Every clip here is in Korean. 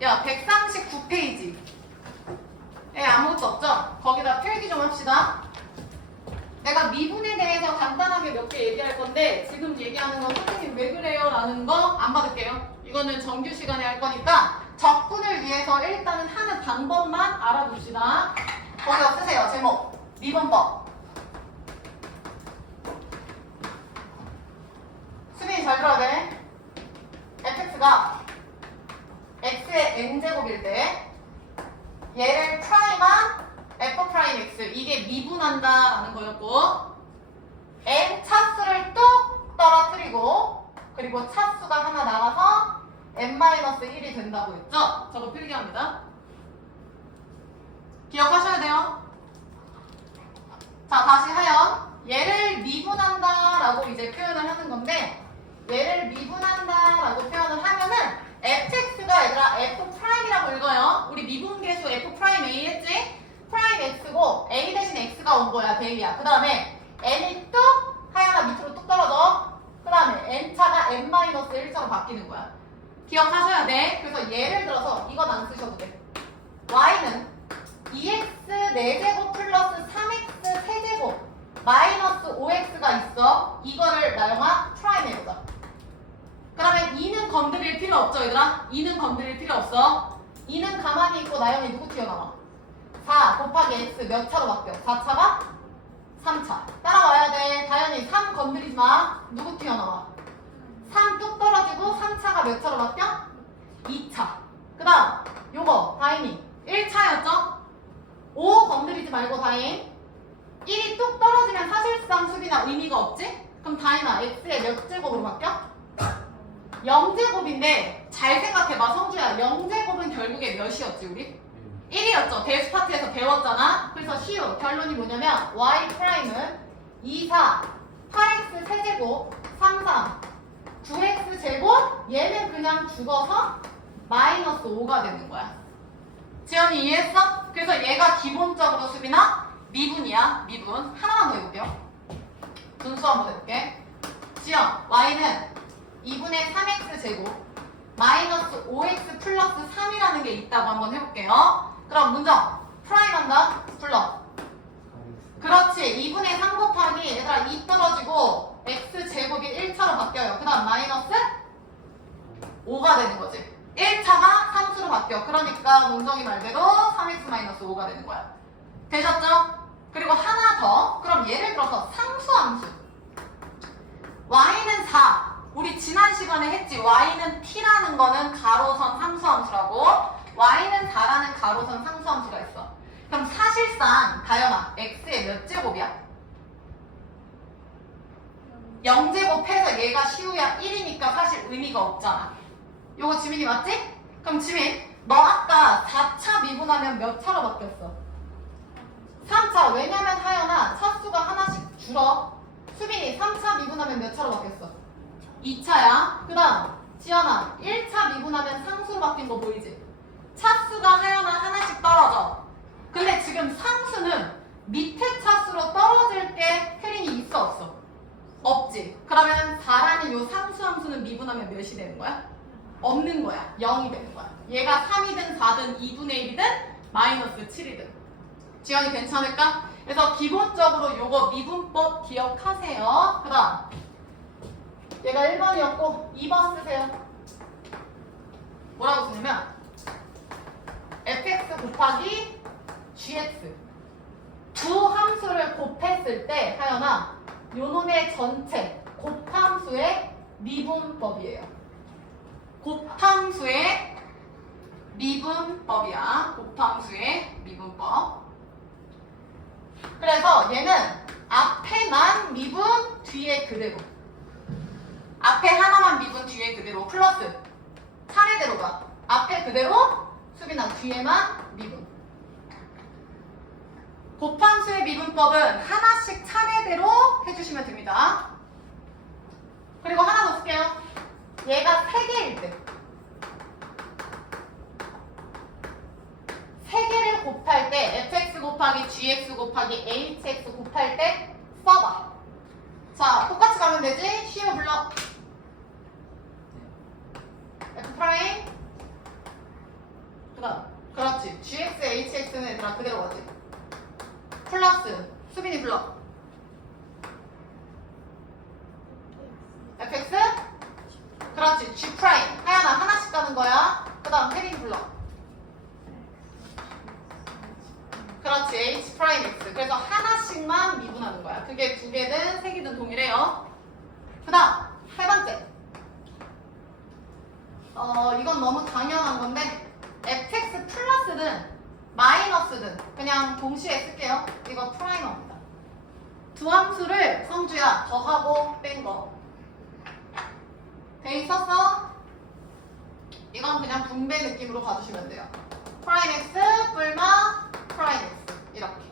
야, 139페이지. 에 아무것도 없죠? 거기다 필기 좀 합시다. 내가 미분에 대해서 간단하게 몇 개 얘기할 건데 지금 얘기하는 건 선생님 왜 그래요? 라는 거 안 받을게요. 이거는 정규 시간에 할 거니까 접근을 위해서 일단은 하는 방법만 알아둡시다. 거기다 쓰세요. 제목. 미분법. 수빈이 잘 들어야 돼. fx가 x의 n제곱일 때 얘를 프라임한 f'(x) 이게 미분한다 라는 거였고 n 차수를 뚝 떨어뜨리고 그리고 차수가 하나 나가서 n-1이 된다고 했죠? 저거 필기합니다. 기억하셔야 돼요. 자, 다시 하연. 얘를 미분한다 라고 이제 표현을 하는 건데 얘를 미분한다 라고 표현을 하면은 fx가 얘들아 f'이라고 읽어요. 우리 미분계수 f'A 했지? 프라임 x고 a 대신 x가 온 거야. 대위야. 그 다음에 n이 뚝 하얀아 밑으로 뚝 떨어져. 그 다음에 n차가 n-1차로 바뀌는 거야. 기억하셔야 돼. 그래서 예를 들어서 이건 안 쓰셔도 돼. y는 2x 4제곱 플러스 3x 세제곱 마이너스 5x가 있어. 이거를 나영아 프라임 해보자. 그러면 2는 건드릴 필요 없죠 얘들아? 2는 건드릴 필요 없어. 2는 가만히 있고 나영이 누구 튀어나와? 4 곱하기 x 몇 차로 바뀌어? 4차가 3차. 따라와야 돼. 다현이 3 건드리지 마. 누구 튀어나와? 3 뚝 떨어지고 3차가 몇 차로 바뀌어? 2차. 그 다음 요거 다인이 1차였죠? 5 건드리지 말고 다인 1이 뚝 떨어지면 사실상 수빈아 의미가 없지? 그럼 다인아 x의 몇 제곱으로 바뀌어? 0제곱인데 잘 생각해봐 성주야. 0제곱은 결국에 몇이었지 우리? 1이었죠. 대수 파트에서 배웠잖아. 그래서 시우 결론이 뭐냐면 y''은 2, 4, 8x 세제곱 3, 3, 9x 제곱 얘는 그냥 죽어서 마이너스 5가 되는 거야. 지연이 이해했어? 그래서 얘가 기본적으로 수빈아 미분이야. 미분. 하나만 더 해볼게요. 분수 한번 해볼게. 지연 y는 2분의 3x 제곱 마이너스 5x 플러스 3이라는 게 있다고 한번 해볼게요. 그럼 문정 프라임 한다. 불러. 그렇지. 2분의 3 곱하기 얘들아 2 떨어지고 x 제곱이 1차로 바뀌어요. 그 다음 마이너스 5가 되는 거지. 1차가 3수로 바뀌어. 그러니까 문정이 말대로 3x 마이너스 5가 되는 거야. 되셨죠? 그리고 하나 더. 그럼 예를 들어서 상수함수 y는 4. 우리 지난 시간에 했지. y는 t라는 거는 가로선 상수함수라고. y는 4라는 가로선 상수함수가 있어. 그럼 사실상 다현아 x의 몇 제곱이야? 0제곱해서 얘가 시우야 1이니까 사실 의미가 없잖아. 요거 지민이 맞지? 그럼 지민 너 아까 4차 미분하면 몇 차로 바뀌었어? 3차. 왜냐면 하연아 차수가 하나씩 줄어. 수빈이 3차 미분하면 몇 차로 바뀌었어? 2차야. 그 다음 지연아 1차 미분하면 상수로 바뀐 거 보이지? 차수가 하연아 하나씩 떨어져. 근데 지금 상수는 밑에 차수로 떨어질 게 혜린이 있어 없어? 없지. 그러면 4라는 요 상수함수는 미분하면 몇이 되는 거야? 없는 거야. 0이 되는 거야. 얘가 3이든 4든 2분의 1이든 마이너스 7이든. 지연이 괜찮을까? 그래서 기본적으로 요거 미분법 기억하세요. 그 다음 얘가 1번이었고 2번 쓰세요. 뭐라고 쓰냐면 fx 곱하기 gx 두 함수를 곱했을 때 하연아 요놈의 전체 곱함수의 미분법이에요. 곱함수의 미분법이야. 곱함수의 미분법. 그래서 얘는 앞에만 미분 뒤에 그대로. 앞에 하나만 미분 뒤에 그대로 플러스 차례대로가 앞에 그대로 수빈아 뒤에만 미분. 곱함수의 미분법은 하나씩 차례대로 해주시면 됩니다. 그리고 하나 더 쓸게요. 얘가 3개일 때 3개를 곱할 때 fx 곱하기 gx 곱하기 hx 곱할 때 써봐. 자 똑같이 가면 되지? 시우 불러. f 프라임 그 다음 태린이 불러. 그렇지. H 프라임 X. 그래서 하나씩만 미분하는 거야. 그게 두 개든 세 개든 동일해요. 그 다음 세 번째. 이건 너무 당연한 건데 fx 플러스든 마이너스든 그냥 동시에 쓸게요. 이거 프라이머입니다. 두 함수를 성주야 더하고 뺀 거. 돼 있었어? 이건 그냥 분배 느낌으로 봐주시면 돼요. 프라임 x 뿔마 프라임 x 이렇게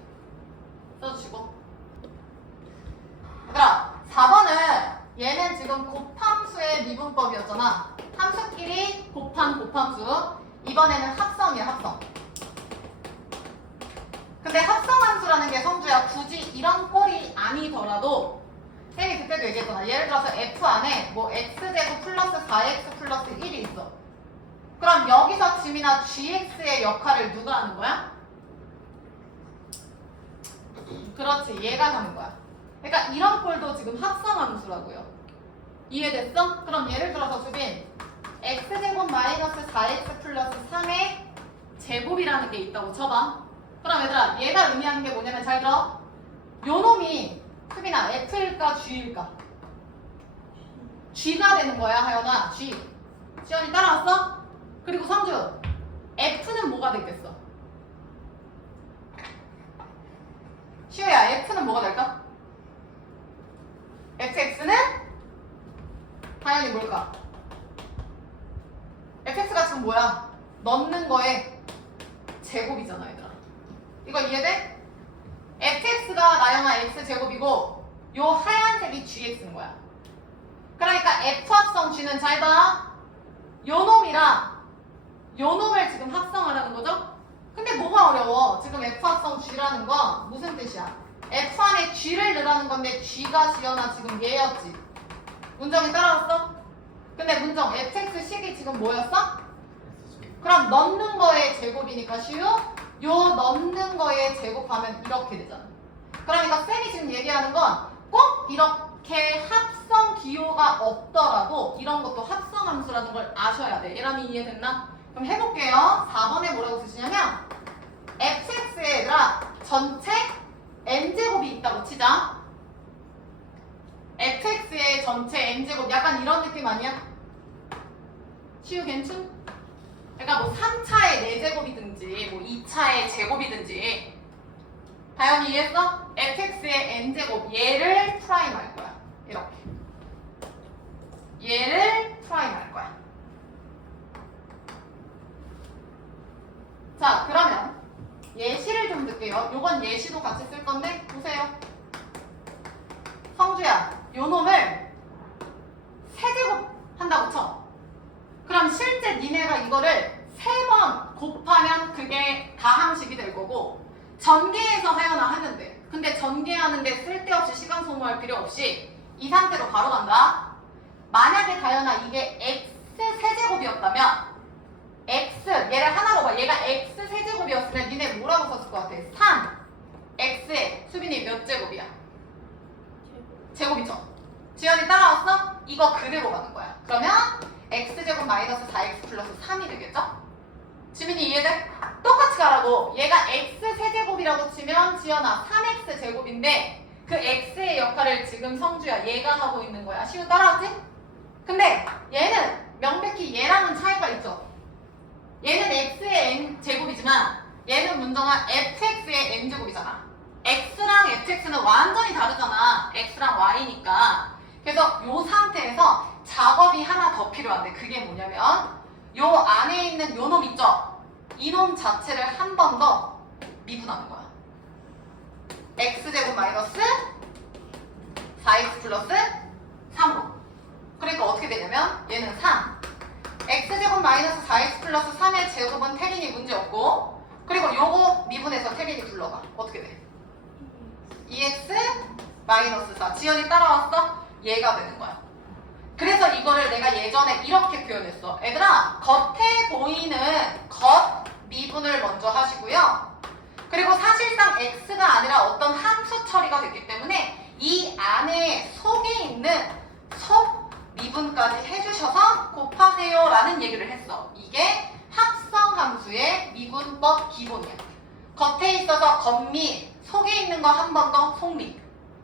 써주시고. 얘들아 4번은 얘는 지금 곱함수의 미분법이었잖아. 함수끼리 곱한 곱함수. 이번에는 합성이야, 합성. 근데 합성함수라는 게 성주야 굳이 이런 꼴이 아니더라도 쌤이 그때도 얘기했잖아. 예를 들어서 f 안에 뭐 x제곱 플러스 4x 플러스 1이 있어. 그럼 여기서 지민아 gx의 역할을 누가 하는 거야? 그렇지, 얘가 하는 거야. 그러니까 이런 꼴도 지금 합성함수라고요. 이해됐어? 그럼 예를 들어서 수빈 x제곱 마이너스 4x 플러스 3의 제곱이라는 게 있다고 쳐봐. 그럼 얘들아 얘가 의미하는 게 뭐냐면 잘 들어. 요 놈이 수빈아 f일까 g일까? g가 되는 거야 하연아. g. 지연이 따라왔어? 그리고 성주 f는 뭐가 되겠어? 시우야 f는 뭐가 될까? fx는 당연히 뭘까? fx가 지금 뭐야? 넣는 거에 제곱이잖아 얘들아. 이거 이해돼? fx가 나영아 x제곱이고 요 하얀색이 gx인 거야. 그러니까 f합성 g는 잘 봐. 요 놈이랑 요 놈을 지금 합성하라는 거죠? 근데 뭐가 어려워? 지금 f합성 g라는 건 무슨 뜻이야? f 안에 g를 넣으라는 건데 g가 지연아 지금 얘였지. 문정이 따라왔어? 근데 문정 fx식이 지금 뭐였어? 그럼 넣는 거의 제곱이니까 쉬우? 요 넣는 거에 제곱하면 이렇게 되잖아. 그러니까 쌤이 지금 얘기하는 건 꼭 이렇게 합성 기호가 없더라도 이런 것도 합성 함수라는 걸 아셔야 돼. 예람이 이해됐나? 그럼 해볼게요. 4번에 뭐라고 쓰시냐면 fx에 얘들아 전체 n제곱이 있다고 치자. fx의 전체 n제곱 약간 이런 느낌 아니야? 시우 괜춘? 그러니까 뭐 3차의 4제곱이든지 뭐 2차의 제곱이든지 다현이 이해했어? fx의 n제곱 얘를 프라임 할 거야. 이렇게 얘를 프라임 할 거야. 자 그러면 예시를 좀 들게요. 요건 예시도 같이 쓸 건데 보세요. 성주야 요 놈을 세제곱 한다고 쳐. 그럼 실제 니네가 이거를 3번 곱하면 그게 다항식이 될 거고 전개해서 하여나 하면 돼. 근데 전개하는데 쓸데없이 시간 소모할 필요 없이 이 상태로 바로 간다. 만약에 다현아 이게 x 세제곱이었다면 x 얘를 하나로 봐. 얘가 x 세제곱이었으면 니네 뭐라고 썼을 것 같아? 3 x에 수빈이 몇 제곱이야? 제곱이죠. 지연이 따라왔어? 이거 그대로 가는 거야. 그러면 x제곱 마이너스 4x 플러스 3이 되겠죠? 지민이 이해돼? 똑같이 가라고. 얘가 x 세제곱이라고 치면 지연아 3x 제곱인데 그 x의 역할을 지금 성주야 얘가 하고 있는 거야. 시우 따라왔지? 근데 얘는 명백히 얘랑은 차이가 있죠. 얘는 x의 n 제곱이지만 얘는 문정아 fx의 n 제곱이잖아. x랑 fx는 완전히 다르잖아. x랑 y니까. 그래서 이 상태에서 작업이 하나 더 필요한데 그게 뭐냐면 요 안에 있는 요 놈 있죠? 이 놈 자체를 한 번 더 미분하는 거야. x제곱 마이너스 4x 플러스 3로. 그러니까 어떻게 되냐면 얘는 3 x제곱 마이너스 4x 플러스 3의 제곱은 태린이 문제없고 그리고 요거 미분해서 태린이 불러봐. 어떻게 돼? 2x 마이너스 4 지연이 따라왔어? 얘가 되는 거야. 그래서 이거를 내가 예전에 이렇게 표현했어. 얘들아 겉에 보이는 겉 미분을 먼저 하시고요. 그리고 사실상 x가 아니라 어떤 함수 처리가 됐기 때문에 이 안에 속에 있는 속 미분까지 해주셔서 곱하세요 라는 얘기를 했어. 이게 함수의 미분법 기본이야. 겉에 있어서 겉미, 속에 있는 거 한 번 더 속미.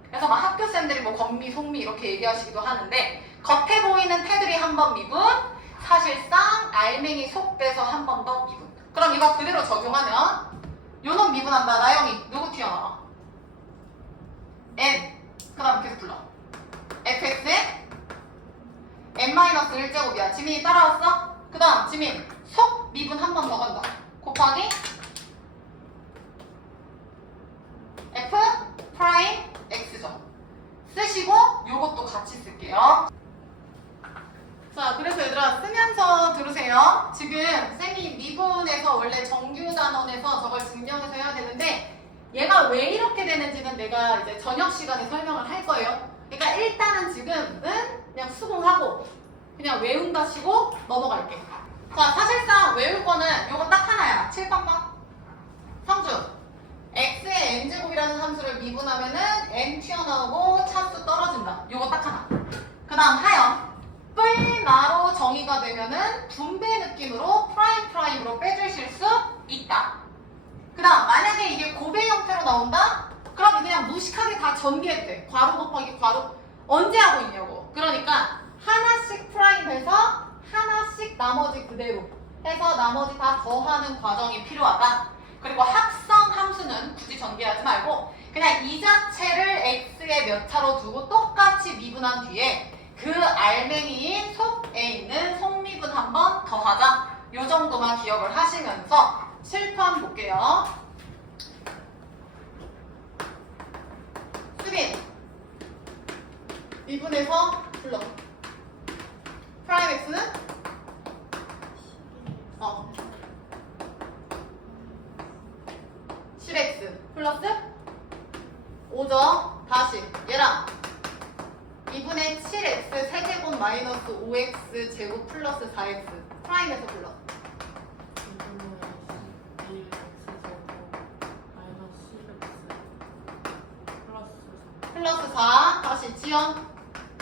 그래서 막 학교쌤들이 뭐 겉미, 속미 이렇게 얘기하시기도 하는데 겉에 보이는 테두리 한 번 미분, 사실상 알맹이 속 빼서 한 번 더 미분. 그럼 이거 그대로 적용하면 요놈 미분한다. 나영이 누구 튀어나와? n. 그 다음 계속 불러. fx에 n-1제곱이야. 지민이 따라왔어? 그 다음 지민 속 미분 한 번 더 간다. 곱하기 f 프라임 x죠. 쓰시고 요것도 같이 쓸게요. 자, 그래서 얘들아 쓰면서 들으세요. 지금 쌤이 미분에서 원래 정규 단원에서 저걸 증명해서 해야 되는데 얘가 왜 이렇게 되는지는 내가 이제 저녁 시간에 설명을 할 거예요. 그러니까 일단은 지금은 그냥 수긍하고 그냥 외운다 치고 넘어갈게. 자, 사실상 외울 거는 요거 딱 하나야. 7번만. 성준. x의 n제곱이라는 함수를 미분하면은 n 튀어나오고 차수 떨어진다. 요거 딱 하나. 그 다음 하영. 뿔나로 정의가 되면은 분배 느낌으로 프라임으로 빼주실 수 있다. 그 다음 만약에 이게 곱의 형태로 나온다? 그럼 그냥 무식하게 다 전개해도 돼. 괄호 곱하기 괄호. 언제 하고 있냐고. 그러니까 하나씩 프라임해서 하나씩 나머지 그대로 해서 나머지 다 더하는 과정이 필요하다. 그리고 합성 함수는 굳이 전개하지 말고 그냥 이 자체를 x의 몇 차로 두고 똑같이 미분한 뒤에 그 알맹이인 속에 있는 속미분 한번 더하자. 요 정도만 기억을 하시면서 실판 볼게요. 수빈 미분해서 불러. 프라임 x는 10x 플러스 5죠. 다시 얘랑 2분의 7x 세제곱 마이너스 5x 제곱 플러스 4x 프라임에서 불러. 플러스 4 다시 지연.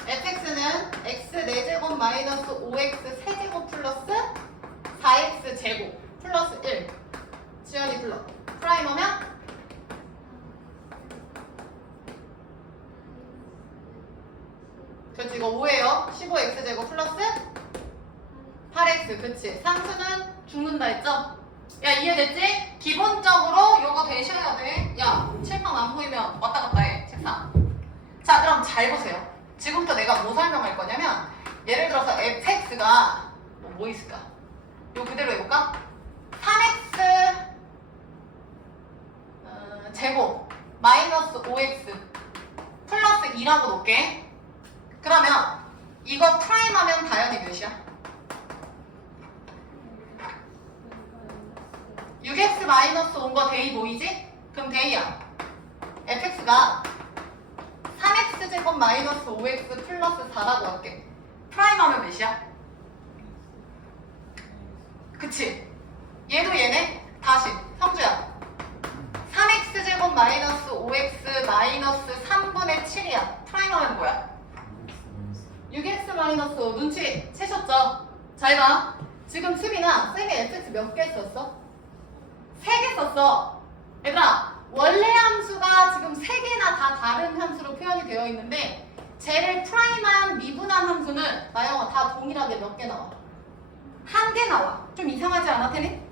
fx는 x 4제곱 마이너스 5x 세제곱 플러스 4x 제곱 플러스 1 지연이 불러. 프라임 하면 그치 이거 5예요. 15x 제곱 플러스 8x 그치. 상수는 죽는다 했죠? 야 이해됐지? 기본적으로 요거 대셔야 돼. 야 칠판 안 보이면 왔다 갔다 해 책상. 자 그럼 잘 보세요. 지금부터 내가 뭐 설명할 거냐면 예를 들어서 fx가 뭐 있을까? 요 그대로 해볼까? 3x 제곱 마이너스 5x 플러스 2라고 놓을게. 그러면 이거 프라임 하면 다연이 몇이야? 6x 마이너스 온 거 대이 보이지? 그럼 대이야. fx가 3x 제곱 마이너스 5x 플러스 4라고 할게. 프라임 하면 몇이야? 그치? 얘도 얘네? 다시 성주야. 3x 제곱 마이너스 5x 마이너스 3분의 7이야. 프라임 하면 뭐야? 6x 마이너스 5 눈치 채셨죠? 잘 봐. 지금 수빈아 쌤이 fx 몇 개 썼어? 3개 썼어. 얘들아 원래 함수가 지금 3개나 다 다른 함수로 표현이 되어 있는데 쟤를 프라임한 미분한 함수는 나영아 다 동일하게 몇 개 나와? 1개 나와. 좀 이상하지 않아 테니?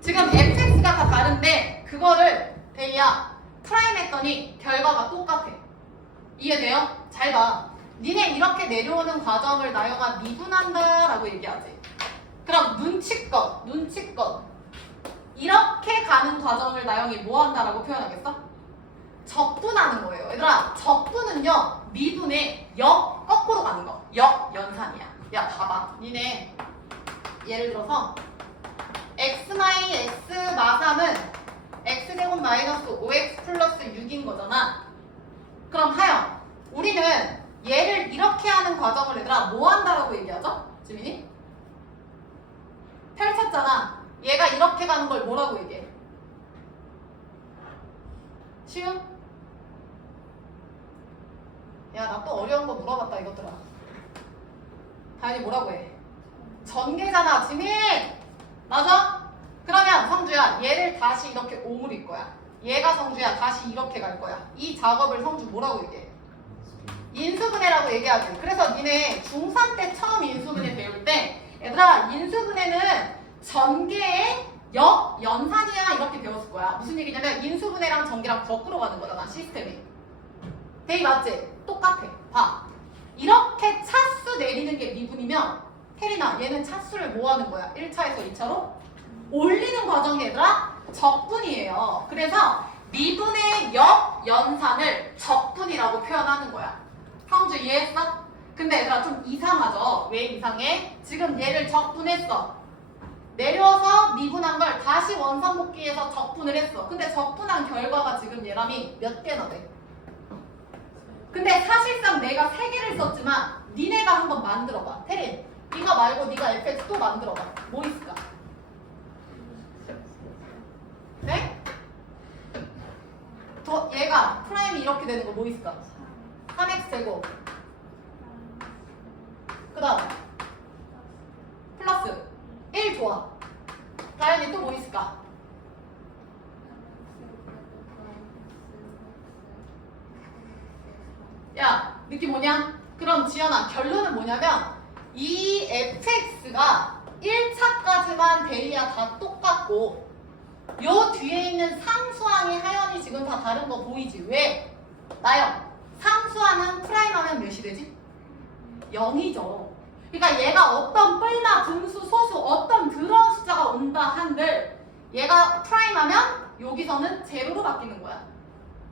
지금 fx가 다 다른데 그거를 대이야 프라임 했더니 결과가 똑같아. 이해돼요? 잘 봐. 니네 이렇게 내려오는 과정을 나영아 미분한다 라고 얘기하지. 그럼 눈치껏 이렇게 가는 과정을 나영이 뭐 한다라고 표현하겠어? 적분하는 거예요. 얘들아 적분은요 미분의 역 거꾸로 가는 거. 역연산이야. 야 봐봐. 니네 예를 들어서 x 마이 x 마삼은 x제곱 마이너스 5x 플러스 6인 거잖아. 그럼 하영 우리는 얘를 이렇게 하는 과정을 얘들아 뭐 한다라고 얘기하죠? 지민이? 펼쳤잖아. 얘가 이렇게 가는 걸 뭐라고 얘기해? 쉬움? 야 나 또 어려운 거 물어봤다 이것들아. 다현이 뭐라고 해? 전개잖아 지민! 맞아? 그러면 성주야 얘를 다시 이렇게 오므릴 거야. 얘가 성주야 다시 이렇게 갈 거야. 이 작업을 성주 뭐라고 얘기해? 인수분해라고 얘기하지. 그래서 니네 중3 때 처음 인수분해 배울 때 얘들아 인수분해는 전개의 역연산이야 이렇게 배웠을 거야. 무슨 얘기냐면 인수분해랑 전개랑 거꾸로 가는 거잖아 시스템이. 데이 맞지? 똑같아. 봐. 이렇게 차수 내리는 게 미분이면 혜린아 얘는 차수를 뭐 하는 거야? 1차에서 2차로 올리는 과정이 얘들아 적분이에요. 그래서 미분의 역연산을 적분이라고 표현하는 거야. 성주 이해했어? 근데 얘들아 좀 이상하죠? 왜 이상해? 지금 얘를 적분했어. 내려서 미분한 걸 다시 원상복귀해서 적분을 했어. 근데 적분한 결과가 지금 얘람이 몇 개나 돼? 근데 사실상 내가 3개를 썼지만 니네가 한번 만들어봐. 태린, 이거 말고 네가 fx 또 만들어봐. 뭐 있을까? 네? 얘가 프라임이 이렇게 되는 거 뭐 있을까? 3x제곱 그 다음 플러스 1 좋아. 다현이 또 뭐 있을까? 야 느낌 뭐냐? 그럼 지연아 결론은 뭐냐면 이 fx가 1차까지만 대리야 다 똑같고 요 뒤에 있는 상수항이 하연이 지금 다 다른 거 보이지? 왜? 나영 상수항은 프라임하면 몇이 되지? 0이죠. 그러니까 얘가 어떤 뿔나 분수 소수 어떤 더러운 숫자가 온다 한들 얘가 프라임하면 여기서는 제로로 바뀌는 거야.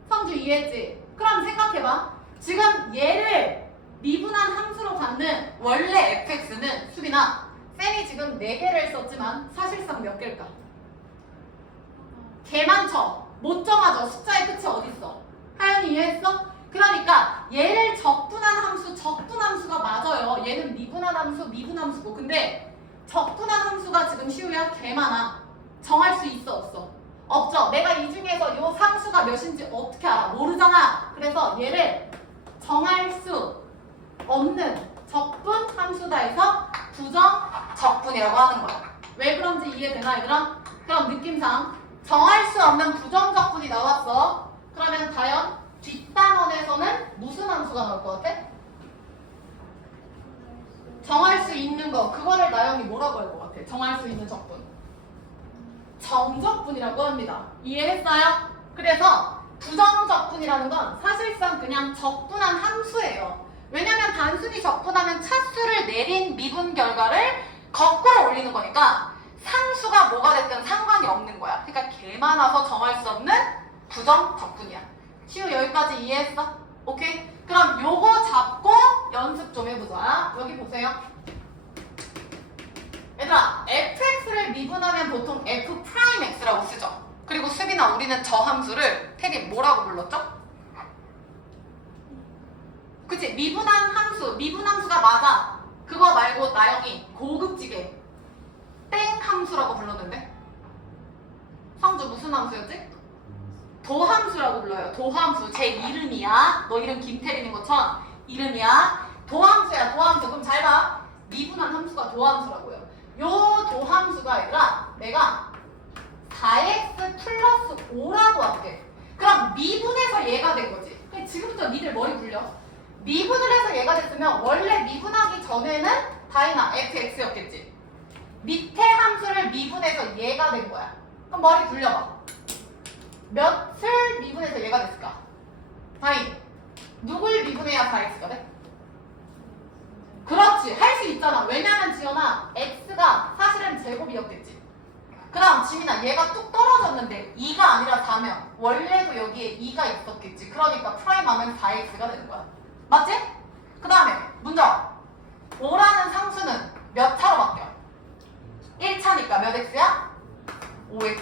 성주 이해했지? 그럼 생각해봐. 지금 얘를 미분한 함수로 갖는 원래 fx는 수빈아 쌤이 지금 4개를 썼지만 사실상 몇 개일까? 개 많죠? 못 정하죠? 숫자의 끝이 어딨어? 하연이 이해했어? 그러니까 얘를 적분한 함수, 적분함수가 맞아요. 얘는 미분한 함수, 미분함수고. 근데 적분한 함수가 지금 시우야 개 많아. 정할 수 있어 없어? 없죠. 내가 이 중에서 요 상수가 몇인지 어떻게 알아? 모르잖아. 그래서 얘를 정할 수 없는 적분 함수다 해서 부정 적분이라고 하는 거야. 왜 그런지 이해되나 얘들아? 그럼 느낌상 정할 수 없는 부정 적분이 나왔어. 그러면 과연 뒷단원에서는 무슨 함수가 나올 것 같아? 정할 수 있는 거 그거를 나영이 뭐라고 할 것 같아? 정할 수 있는 적분 정적분이라고 합니다. 이해했어요? 그래서 부정적분이라는 건 사실상 그냥 적분한 함수예요. 왜냐면 단순히 적분하면 차수를 내린 미분 결과를 거꾸로 올리는 거니까 상수가 뭐가 됐든 상관이 없는 거야. 그러니까 개 많아서 정할 수 없는 부정적분이야. 시우 여기까지 이해했어? 오케이? 그럼 요거 잡고 연습 좀 해보자. 여기 보세요. 얘들아 fx를 미분하면 보통 f'x라고 쓰죠. 그리고 수빈아 우리는 저 함수를 태리 뭐라고 불렀죠? 그치? 미분한 함수, 미분함수가 맞아. 그거 말고 나영이 고급지게 땡 함수라고 불렀는데 성주 무슨 함수였지? 도함수라고 불러요. 도함수. 제 이름이야. 너 이름 김태린인 것처럼 이름이야. 도함수야. 도함수. 그럼 잘 봐. 미분한 함수가 도함수라고요. 요 도함수가 아니라 내가 4x 플러스 5라고 할게. 그럼 미분해서 얘가 된 거지. 그럼 지금부터 니들 머리 굴려. 미분을 해서 얘가 됐으면 원래 미분하기 전에는 다이나 fx였겠지. 밑에 함수를 미분해서 얘가 된 거야. 그럼 머리 굴려봐. 몇을 미분해서 얘가 됐을까? 다이 누굴 미분해야 4x가 돼? 그렇지. 할 수 있잖아. 왜냐면 지연아 x가 사실은 제곱이었겠지. 그럼 지민아 얘가 뚝 떨어졌는데 2가 아니라 4면 원래도 여기에 2가 있었겠지. 그러니까 프라임하면 4x가 되는 거야. 맞지? 그 다음에 문정 5라는 상수는 몇 차로 바뀌어? 1차니까 몇 x야? 5x.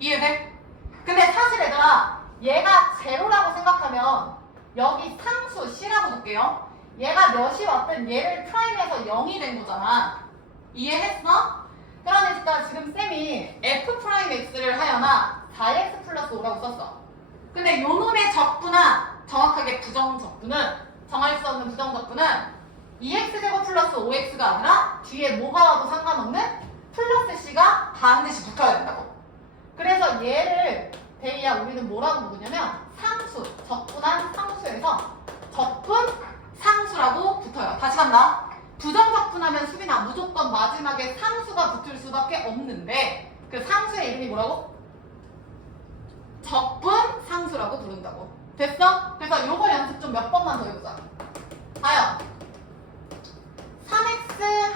이해돼? 근데 사실 얘들아 얘가 제로라고 생각하면 여기 상수 c라고 둘게요. 얘가 몇이 왔든 얘를 프라임해서 0이 된 거잖아. 이해했어? 그러니까 지금 쌤이 f'x를 하여나 4x 플러스 5라고 썼어. 근데 요 놈의 적분은 정확하게 부정적분은 정할 수 없는 부정적분은 2x제곱 플러스 5x가 아니라 뒤에 뭐가 와도 상관없는 플러스 c가 반드시 붙어야 우리는 뭐라고 부르냐면 상수, 적분한 상수에서 적분 상수라고 붙어요. 다시 간다. 부정적분하면 수빈아 무조건 마지막에 상수가 붙을 수밖에 없는데 그 상수의 이름이 뭐라고? 적분 상수라고 부른다고. 됐어? 그래서 요거 연습 좀 몇 번만 더 해보자. 봐요. 3x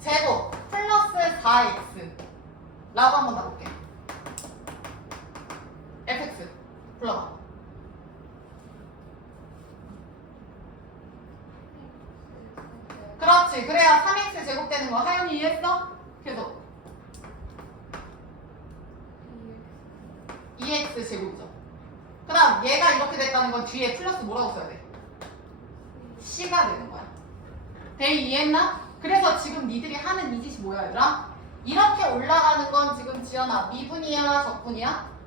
제곱 플러스 4x 라고 한번 나볼게. fx 불러봐. 그렇지. 그래야 3x 제곱 되는 거. 하연이 이해했어? 계속 2x 제곱이죠. 그 다음 얘가 이렇게 됐다는 건 뒤에 플러스 뭐라고 써야 돼? c가 되는 거야. 대이 이해했나? 그래서 지금 니들이 하는 이 짓이 뭐야 얘들아? 이렇게 올라가는 건 지금 지연아 미분이야 적분이야?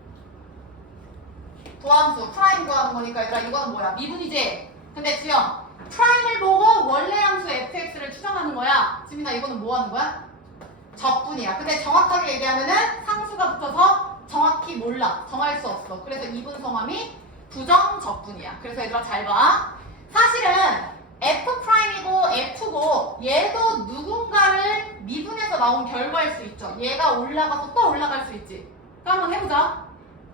도함수 프라임 구하는 거니까 얘들아 이건 뭐야? 미분이지? 근데 지연 프라임을 보고 원래 함수 fx를 추정하는 거야. 지민아 이거는 뭐 하는 거야? 적분이야. 근데 정확하게 얘기하면은 상수가 붙어서 정확히 몰라. 정할 수 없어. 그래서 이분성함이 부정적분이야. 그래서 얘들아 잘 봐. 사실은 F'이고 F고 얘도 누군가를 미분해서 나온 결과일 수 있죠. 얘가 올라가서 또 올라갈 수 있지. 그럼 한번 해보자.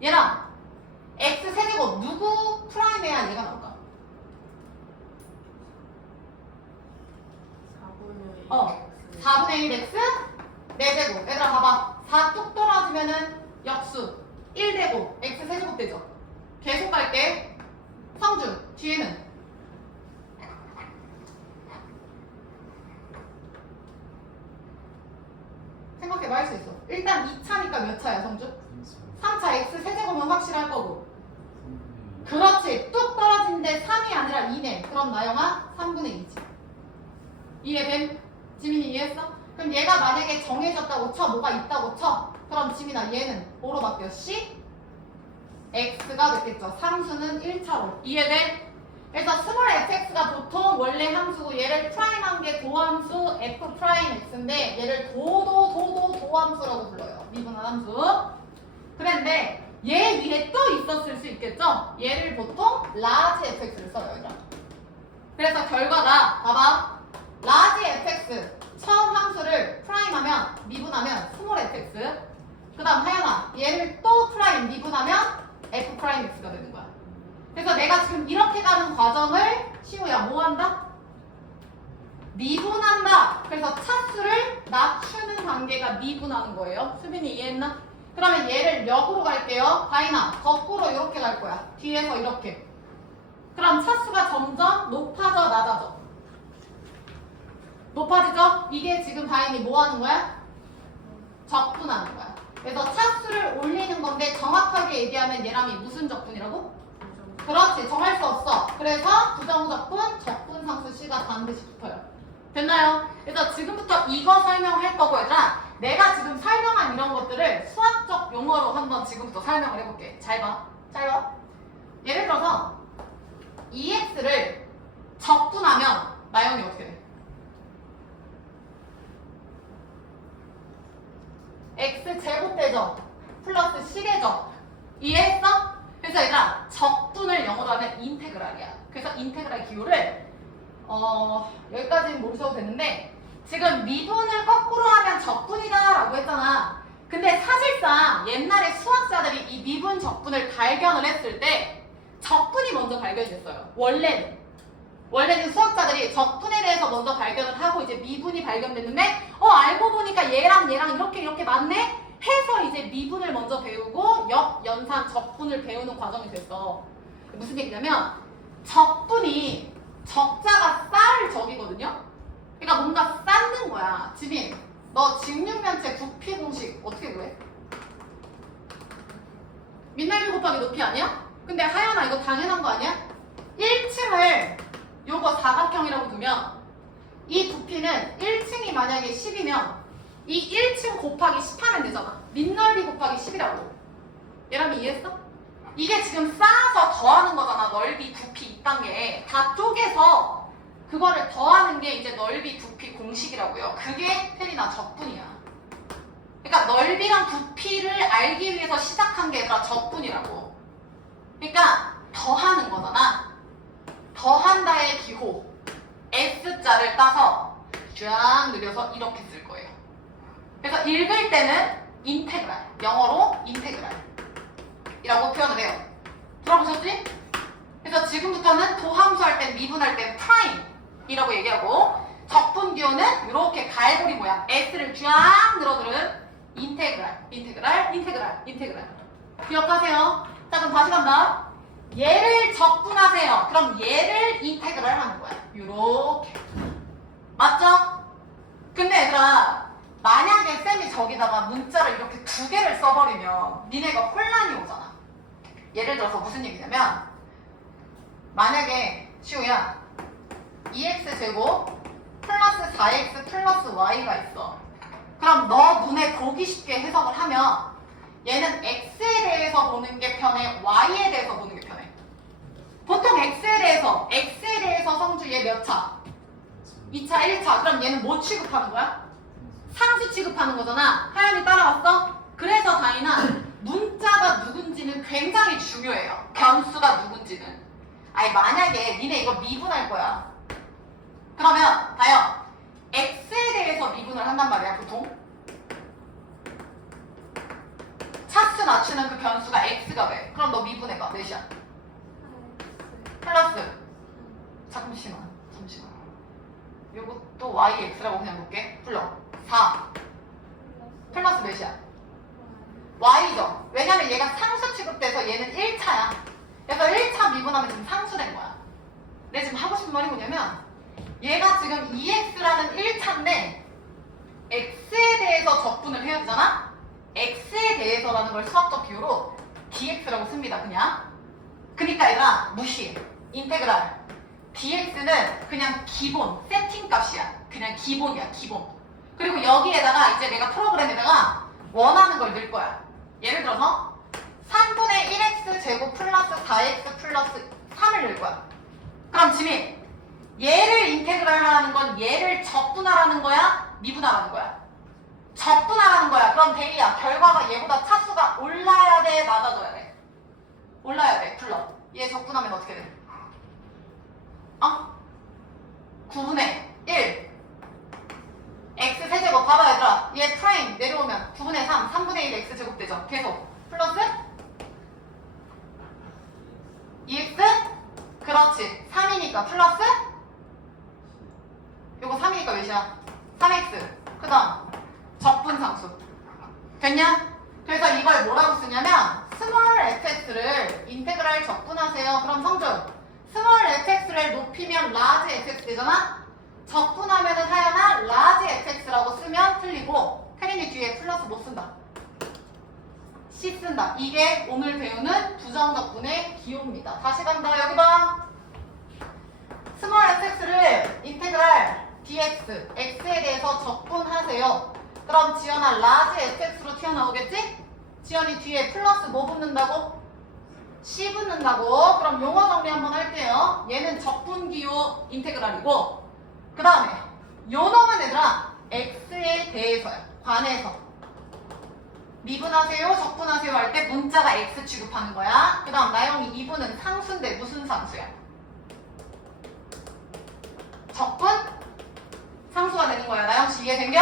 얘랑 X 세제곱 누구 프라임해야 얘가 나올까? 4분의 1 X 4제곱. 얘들아 봐봐. 4 뚝 떨어지면은 역수 1되고 X 세제곱 되죠. 계속 갈게. 성준 뒤에는 생각해봐 할 수 있어. 일단 2차니까 몇 차야 성준? 3차 X 세제곱은 확실할 거고. 그렇지. 뚝 떨어지는데 3이 아니라 2네. 그럼 나영아 3분의 2지. 이해됨? 지민이 이해했어? 그럼 얘가 만약에 정해졌다고 쳐. 뭐가 있다고 쳐. 그럼 지민아 얘는 뭐로 바뀌어? C? X가 됐겠죠. 상수는 1차로. 이해돼? 그래서 스몰 fx가 보통 원래 함수고 얘를 프라임한 게 도함수 f 프라임 x인데 얘를 도함수라고 불러요. 미분한 함수. 그런데 얘 위에 또 있었을 수 있겠죠? 얘를 보통 라지 fx를 써요. 얘들아. 그래서 결과가 봐봐. 라지 fx 처음 함수를 프라임하면 미분하면 스몰 fx. 그 다음 하연아 얘를 또 프라임 미분하면 f 프라임 x가 되는 거야. 그래서 내가 지금 이렇게 가는 과정을 시우야 뭐 한다? 미분한다. 그래서 차수를 낮추는 관계가 미분하는 거예요. 수빈이 이해했나? 그러면 얘를 역으로 갈게요. 다인아 거꾸로 이렇게 갈 거야. 뒤에서 이렇게. 그럼 차수가 점점 높아져 낮아져? 높아지죠? 이게 지금 다인이 뭐 하는 거야? 적분하는 거야. 그래서 차수를 올리는 건데 정확하게 얘기하면 얘랑이 무슨 적분이라고? 그렇지. 정할 수 없어. 그래서 부정적분, 적분상수 C가 반드시 붙어요. 됐나요? 그래서 지금부터 이거 설명할 거고 얘들아 내가 지금 설명한 이런 것들을 수학적 용어로 한번 지금부터 설명을 해볼게. 잘 봐. 잘 봐. 예를 들어서 EX를 적분하면 나영이 어떻게 돼? X 제곱되죠? 플러스 C계죠? 이해했어? 그래서 얘들아 적분을 영어로 하면 인테그랄이야. 그래서 인테그랄 기호를 여기까지는 모르셔도 되는데 지금 미분을 거꾸로 하면 적분이다 라고 했잖아. 근데 사실상 옛날에 수학자들이 이 미분 적분을 발견을 했을 때 적분이 먼저 발견이 됐어요. 원래는 수학자들이 적분에 대해서 먼저 발견을 하고 이제 미분이 발견됐는데 알고 보니까 얘랑 이렇게 맞네? 해서 이제 미분을 먼저 배우고 역, 연산, 적분을 배우는 과정이 됐어. 무슨 얘기냐면 적분이 적자가 쌀 적이거든요? 그러니까 뭔가 쌓는 거야. 지민, 너 직육면체 부피 공식 어떻게 구해? 민날비 곱하기 높이 아니야? 근데 하연아 이거 당연한 거 아니야? 1층을 요거 사각형이라고 두면 이 부피는 1층이 만약에 10이면 이 1층 곱하기 10 하면 되잖아. 민넓이 곱하기 10이라고. 얘랑이 이해했어? 이게 지금 쌓아서 더하는 거잖아. 넓이, 부피 2단계. 다 쪼개서 그거를 더하는 게 이제 넓이, 부피 공식이라고요. 그게 혜린아 적분이야. 그러니까 넓이랑 부피를 알기 위해서 시작한 게 얘들아 적분이라고. 그러니까 더하는 거잖아. 더한다의 기호 S자를 따서 쫙 늘려서 이렇게 쓸 거예요. 그래서 읽을 때는 인테그랄, 영어로 인테그랄 이라고 표현을 해요. 들어보셨지? 그래서 지금부터는 도함수 할 땐, 미분할 땐 프라임 이라고 얘기하고, 적분 기호는 이렇게 갈고리 모양 S를 쫙 늘어들은 인테그랄, 인테그랄, 인테그랄, 인테그랄. 기억하세요. 자, 그럼 다시 간다. 얘를 적분하세요. 그럼 얘를 인테그랄 하는 거야. 요렇게. 맞죠? 근데 얘들아, 만약에 쌤이 저기다가 문자를 이렇게 두 개를 써버리면 니네가 혼란이 오잖아. 예를 들어서 무슨 얘기냐면, 만약에 시우야 2x제곱 플러스 4x 플러스 y가 있어. 그럼 너 눈에 보기 쉽게 해석을 하면 얘는 x에 대해서 보는 게 편해, y에 대해서 보는 게 편해. 보통 x에 대해서 성주 얘 몇 차? 2차, 1차. 그럼 얘는 뭐 취급하는 거야? 상수 취급하는 거잖아. 하연이 따라왔어? 그래서 다이나 문자가 누군지는 굉장히 중요해요. 변수가 누군지는. 아니 만약에 니네 이거 미분할 거야. 그러면 다영 x에 대해서 미분을 한단 말이야 보통. 차수 낮추는 그 변수가 x가 돼. 그럼 너 미분해봐. 몇이야? 플러스. 잠시만. 요것도 yx라고 그냥 볼게. 불러. 4 플러스 몇이야? y죠. 왜냐면 얘가 상수 취급돼서 얘는 1차야. 그래서 1차 미분하면 지금 상수된 거야. 내가 지금 하고 싶은 말이 뭐냐면, 얘가 지금 2x라는 1차인데 x에 대해서 적분을 해야 되잖아? x에 대해서라는 걸 수학적 기호로 dx라고 씁니다. 그냥. 그니까 얘들아 무시해. 인테그랄 dx는 그냥 기본 세팅 값이야. 그냥 기본이야. 기본. 그리고 여기에다가 이제 내가 프로그램에다가 원하는 걸 넣을 거야. 예를 들어서 3분의 1x 제곱 플러스 4x 플러스 3을 넣을 거야. 그럼 지민, 얘를 인테그랄 하라는 건 얘를 적분하라는 거야? 미분하라는 거야? 적분하라는 거야. 그럼 대리야, 결과가 얘보다 차수가 올라야 돼? 낮아져야 돼? 올라야 돼. 불러. 얘 적분하면 어떻게 돼? 9분의 1 x 세제곱. 봐봐 얘들아, 얘 프라임 내려오면 9분의 3 3분의 1 x 제곱 되죠. 계속 플러스 2x. 그렇지. 3이니까 플러스 요거 3이니까 몇이야? 3x. 그 다음 적분상수. 됐냐? 그래서 이걸 뭐라고 쓰냐면 스몰 fx를 인테그랄 적분하세요. 그럼 성준, 스몰 fx를 높이면 라지 fx 되잖아? 적분하면은 하연아 라지 fx라고 쓰면 틀리고, 혜린이 뒤에 플러스 못 쓴다. C 쓴다. 이게 오늘 배우는 부정적분의 기호입니다. 다시 간다. 여기 봐. 스몰 fx를 인테그랄 dx, x에 대해서 적분하세요. 그럼 지연아 라지 fx로 튀어나오겠지? 지연이 뒤에 플러스 뭐 붙는다고? C 붙는다고. 그럼 용어 정리 한번 할게요. 얘는 적분기호 인테그랄이고, 그 다음에 요 놈은 얘들아 x에 대해서야. 관해서 미분하세요, 적분하세요 할 때 문자가 x 취급하는 거야. 그 다음 나영이 2분은 상수인데 무슨 상수야? 적분? 상수가 되는 거야. 나영씨 이해된겨?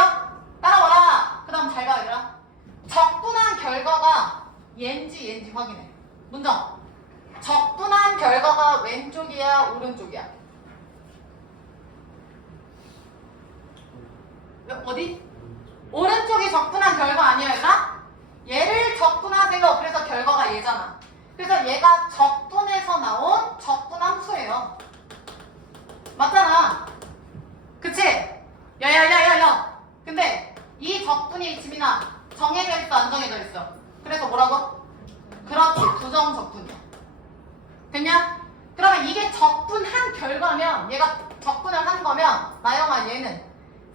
따라와라. 그 다음 잘 봐 얘들아. 적분한 결과가 얘인지 확인해. 문정. 적분한 결과가 왼쪽이야 오른쪽이야? 어디? 오른쪽이 적분한 결과 아니야 얘들아? 얘를 적분하세요. 그래서 결과가 얘잖아. 그래서 얘가 적분에서 나온 적분함수예요. 맞잖아. 그치? 야야야야야. 근데 이 적분이 지민아 정해져 있어 안 정해져 있어? 그래서 뭐라고? 그렇지. 부정적분이야. 됐냐? 그러면 이게 적분한 결과면, 얘가 적분을 한 거면 나영아 얘는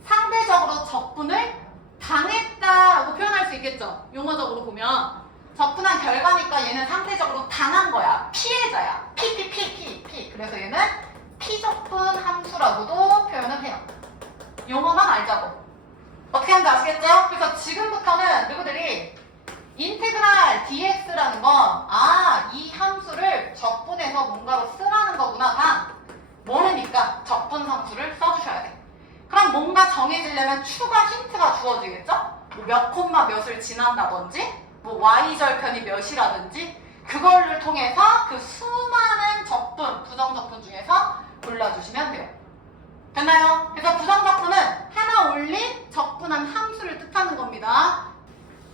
상대적으로 적분을 당했다라고 표현할 수 있겠죠? 용어적으로 보면 적분한 결과니까 얘는 상대적으로 당한 거야. 피해자야. P. 그래서 얘는 피적분 함수라고도 표현을 해요. 용어만 알자고. 어떻게 하는지 아시겠죠? 그래서 지금부터는 누구들이 인테그랄 dx라는 건 이 함수를 적분해서 뭔가로 쓰라는 거구나 다 모르니까 적분 상수를 써주셔야 돼. 그럼 뭔가 정해지려면 추가 힌트가 주어지겠죠? 뭐 몇 콤마 몇을 지난다든지 뭐 y절편이 몇이라든지 그거를 통해서 그 수많은 적분, 부정적분 중에서 골라주시면 돼요. 됐나요? 그래서 부정적분은 하나 올린 적분한 함수를 뜻하는 겁니다.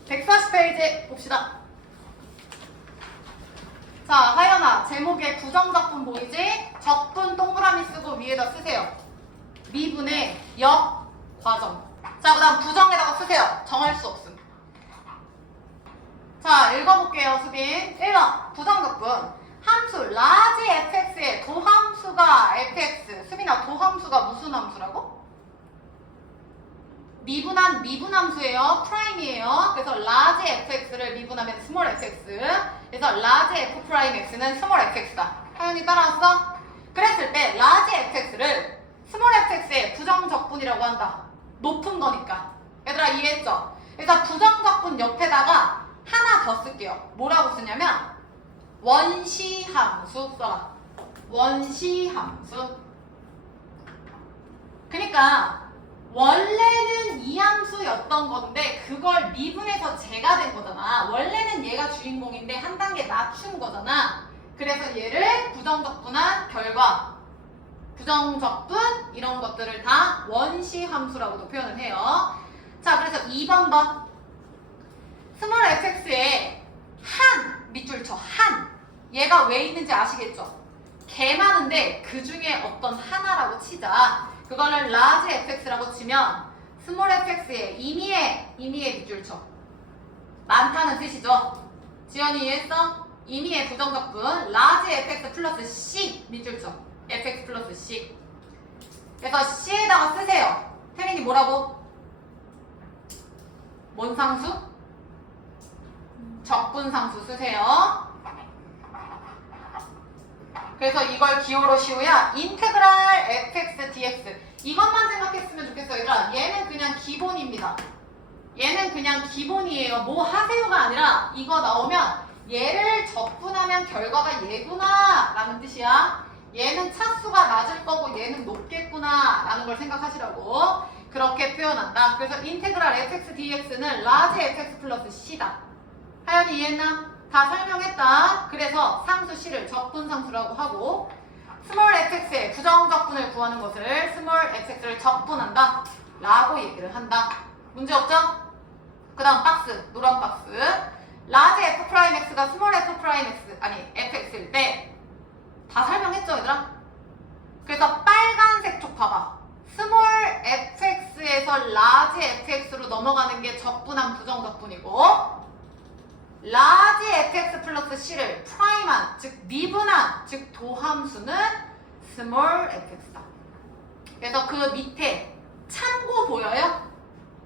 140페이지 봅시다. 자, 하연아, 제목에 부정적분 보이지? 적분 동그라미 쓰고 위에다 쓰세요. 미분의 역 과정. 자, 그 다음 부정에다가 쓰세요. 정할 수 없음. 자, 읽어볼게요, 수빈. 1번, 부정적분. 함수 라지 fx의 도함수가 fx. 수빈아, 도함수가 무슨 함수라고? 미분한 미분함수예요. 프라임이에요. 그래서 라지 fx를 미분하면 스몰 fx. 그래서 라지 f 프라임 x는 스몰 fx다. 하연이 따라왔어? 그랬을 때 라지 fx를 스몰 fx의 부정적분이라고 한다. 높은 거니까. 얘들아 이해했죠? 그래서 부정적분 옆에다가 하나 더 쓸게요. 뭐라고 쓰냐면 원시함수 써라. 원시함수. 그러니까 원래는 이 함수였던 건데 그걸 미분해서 제가 된 거잖아. 원래는 얘가 주인공인데 한 단계 낮춘 거잖아. 그래서 얘를 부정적분한 결과, 부정적분 이런 것들을 다 원시함수라고도 표현을 해요. 자, 그래서 2번 번 스몰 fx에 한 밑줄 쳐. 한. 얘가 왜 있는지 아시겠죠? 개 많은데 그 중에 어떤 하나라고 치자. 그거를 라지 fx라고 치면 스몰 fx에 임의의 밑줄 쳐. 많다는 뜻이죠. 지연이 이해했어? 임의의 부정적분 라지 fx 플러스 c 밑줄 쳐. fx 플러스 c. 그래서 c에다가 쓰세요. 태민이 뭐라고? 뭔 상수? 적분상수 쓰세요. 그래서 이걸 기호로 씌우야 인테그랄 fx dx 이것만 생각했으면 좋겠어요. 얘들아 얘는 그냥 기본입니다. 얘는 그냥 기본이에요. 뭐 하세요가 아니라 이거 나오면 얘를 적분하면 결과가 얘구나 라는 뜻이야. 얘는 차수가 낮을 거고 얘는 높겠구나 라는 걸 생각하시라고 그렇게 표현한다. 그래서 인테그랄 fx dx는 라지 fx 플러스 c다. 하연이 이해했나? 다 설명했다. 그래서 상수 c를 적분상수라고 하고 스몰 fx의 부정적분을 구하는 것을 스몰 fx를 적분한다 라고 얘기를 한다. 문제 없죠? 그 다음 박스, 노란 박스. 라지 f'x가 스몰 f'x 아니 fx일 때 다 설명했죠 얘들아? 그래서 빨간색 쪽 봐봐. 스몰 fx에서 라지 fx로 넘어가는 게 적분한 부정적분이고 라지 fx 플러스 c를 프라임한, 즉 미분한, 즉 도함수는 스몰 fx다. 그래서 그 밑에 참고 보여요?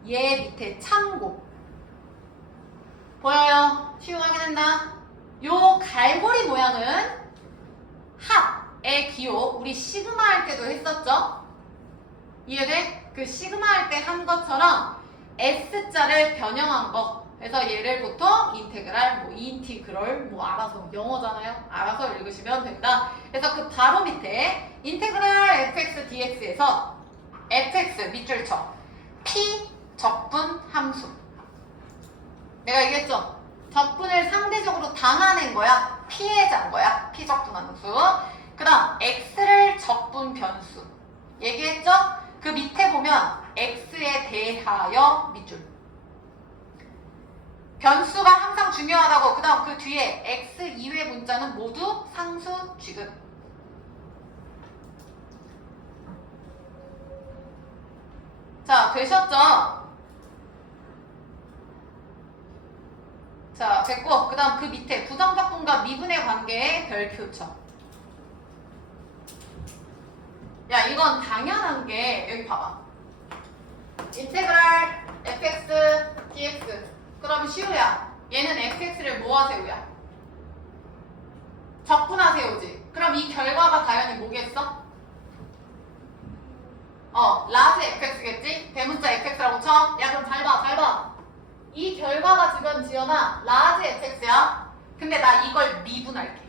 얘 밑에 참고 보여요? 쉬운 확인했나? 요 갈고리 모양은 합의 기호, 우리 시그마 할 때도 했었죠? 이해돼? 그 시그마 할 때 한 것처럼 S자를 변형한 거. 그래서 얘를 보통 인테그랄, 뭐 인티그럴, 뭐 알아서 영어잖아요. 알아서 읽으시면 된다. 그래서 그 바로 밑에 인테그랄 fx dx에서 fx 밑줄 쳐. p 적분 함수. 내가 얘기했죠? 적분을 상대적으로 담아낸 거야. 피해자인 거야. p 적분 함수. 그 다음 x를 적분 변수. 얘기했죠? 그 밑에 보면 x에 대하여 밑줄. 변수가 항상 중요하다고. 그 다음 그 뒤에 x 이외 문자는 모두 상수 취급. 자, 되셨죠? 자, 됐고 그 다음 그 밑에 부정적분과 미분의 관계에 별표 쳐. 야, 이건 당연한 게 여기 봐봐. 인테그랄 fx dx. 그럼 시우야, 얘는 fx를 뭐 하세요야? 적분하세요지. 그럼 이 결과가 당연히 뭐겠어? 라지 fx겠지? 대문자 fx라고 쳐. 야 그럼 잘 봐, 잘 봐. 이 결과가 지금 지연아 라지 fx야. 근데 나 이걸 미분할게.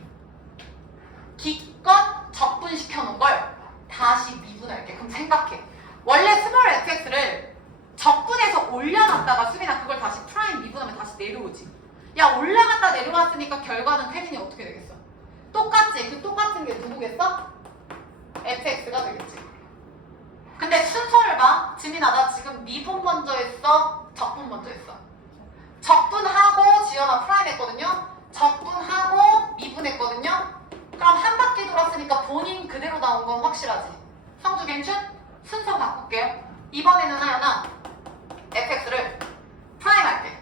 기껏 적분시켜 놓은 걸 다시 미분할게. 그럼 생각해. 원래 스몰 fx를 적분해서 올려놨다가 수빈아 그걸 다시 프라임 미분하면 다시 내려오지. 야 올라갔다 내려왔으니까 결과는 태린이 어떻게 되겠어? 똑같지? 그 똑같은 게 누구겠어? fx가 되겠지. 근데 순서를 봐. 지민아 나 지금 미분 먼저 했어? 적분 먼저 했어? 적분하고 지연아 프라임 했거든요? 적분하고 미분했거든요? 그럼 한 바퀴 돌았으니까 본인 그대로 나온 건 확실하지? 성주 괜춘? 순서 바꿀게요. 이번에는 하연아 fx를 프라임 할게.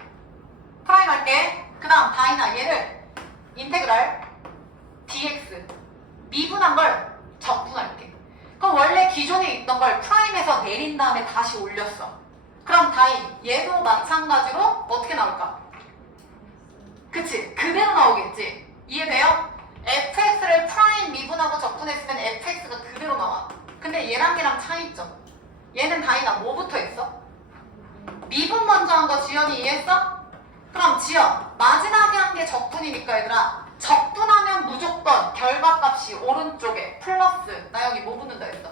프라임 할게. 그 다음 다이나 얘를 인테그랄 dx 미분한 걸 적분할게. 그럼 원래 기존에 있던 걸 프라임에서 내린 다음에 다시 올렸어. 그럼 다이 얘도 마찬가지로 어떻게 나올까? 그치? 그대로 나오겠지? 이해돼요? fx를 프라임 미분하고 적분했으면 fx가 그대로 나와. 근데 얘랑 얘랑 차이점. 얘는 다이나 뭐부터 했어? 미분 먼저 한 거 지연이 이해했어? 그럼 지연 마지막에 한 게 적분이니까 얘들아 적분하면 무조건 결과값이 오른쪽에 플러스 나 여기 뭐 붙는다 했어?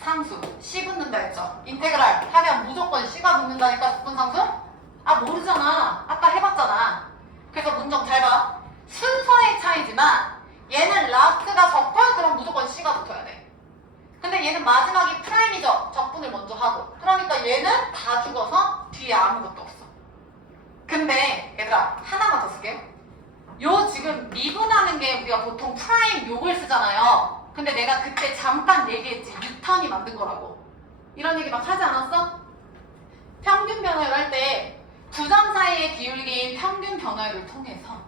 상수 C 붙는다 했죠? 인테그랄 하면 무조건 C가 붙는다니까 적분상수? 아 모르잖아. 아까 해봤잖아. 그래서 문정 잘 봐. 순서의 차이지만 얘는 라스트가 적분 그럼 무조건 C가 붙어야 돼. 근데 얘는 마지막이 프라임이죠. 적분을 먼저 하고. 그러니까 얘는 다 죽어서 뒤에 아무것도 없어. 근데 얘들아 하나만 더 쓸게. 요 지금 미분하는 게 우리가 보통 프라임 요걸 쓰잖아요. 근데 내가 그때 잠깐 얘기했지. 뉴턴이 만든 거라고. 이런 얘기 막 하지 않았어? 평균 변화율 할 때 두 점 사이의 기울기인 평균 변화율을 통해서